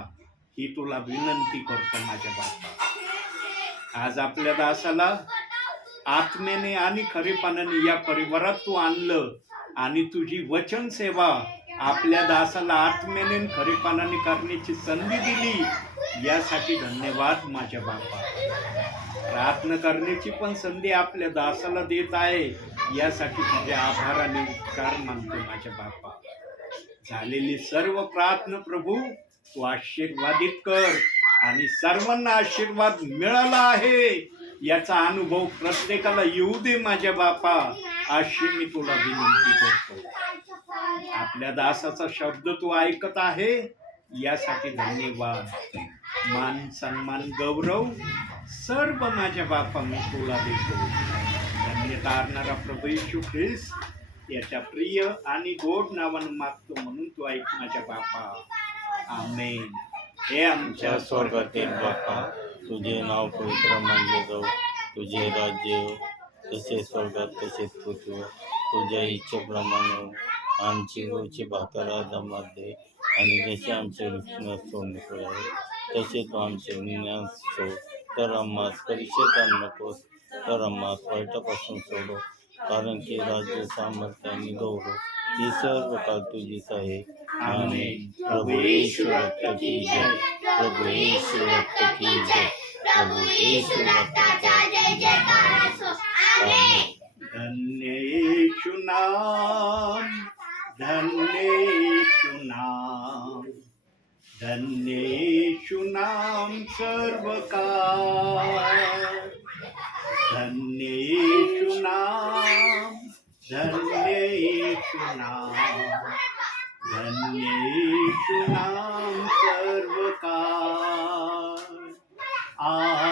ही तुला विनंती करतो माझ्या बापा. आज आपल्या दासाला आत्म्याने आणि खरेपणाने या परिवारात तू आणलं आणि तुझी वचन सेवा आपल्या दासाला आत्म्याने आणि खरेपणाने करण्याची संधी दिली, यासाठी धन्यवाद माझ्या बापा. प्रार्थना करण्याची पण संधी आपल्या दासाला देत आहे, यासाठी तुझ्या आभार आणि उपकार मानतो माझ्या बापा. झालेली सर्व प्रार्थना प्रभू तू आशीर्वादित कर आणि सर्वांना आशीर्वाद मिळाला आहे याचा अनुभव प्रत्येकाला येऊ दे माझ्या बापा, अशी मी तुला विनंती करतो. आपल्या दासाचा शब्द तू ऐकत आहे, यासाठी धन्यवाद. मान सन्मान गौरव सर्व माझ्या बापा मी तुला देतो. धन्य तारणारा प्रभू येशू ख्रिस्त याच्या प्रिय आणि गोड नावानं मागतो, म्हणून तू ऐक माझ्या बापा. आमेन. हे आमच्या स्वर्गातील बाप्पा, तुझे नाव पवित्र मानले जाऊ, तुझे राज्य येऊ, जसे स्वर्गात तसेच पृथ्वीवर. तुझ्या इच्छेप्रमाणे आमची रोजची भाकर आज आम्हाला दे, आणि जसे आमचे ऋषीने सोडले आहे तसे तू आमचे ज्ञान सोड. तर आम्हास परीक्षेत आणू नकोस, तर आम्हास वाईटापासून सोडव. कारण की राज्य, सामर्थ्य आणि गौरव ही सर्व काळ तुझीच आहे. आमेन. प्रभू येशू रक्त की जय, प्रभू येशू रक्त की जय, प्रभू येशू रक्ताचा जय जयकार असो. आमेन. धन्य येशू नाम, धन्य येशू नाम, धन्य येशू नाम सर्व काळ. धन्य येशू नाम, धन्य येशू नाम, धन्य येशू नाम सर्व काळ. आमेन.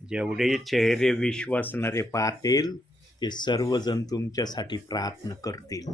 जेवढे चेहरे विश्वासणारे पाहतील ते सर्वजण तुमच्यासाठी प्रार्थना करतील.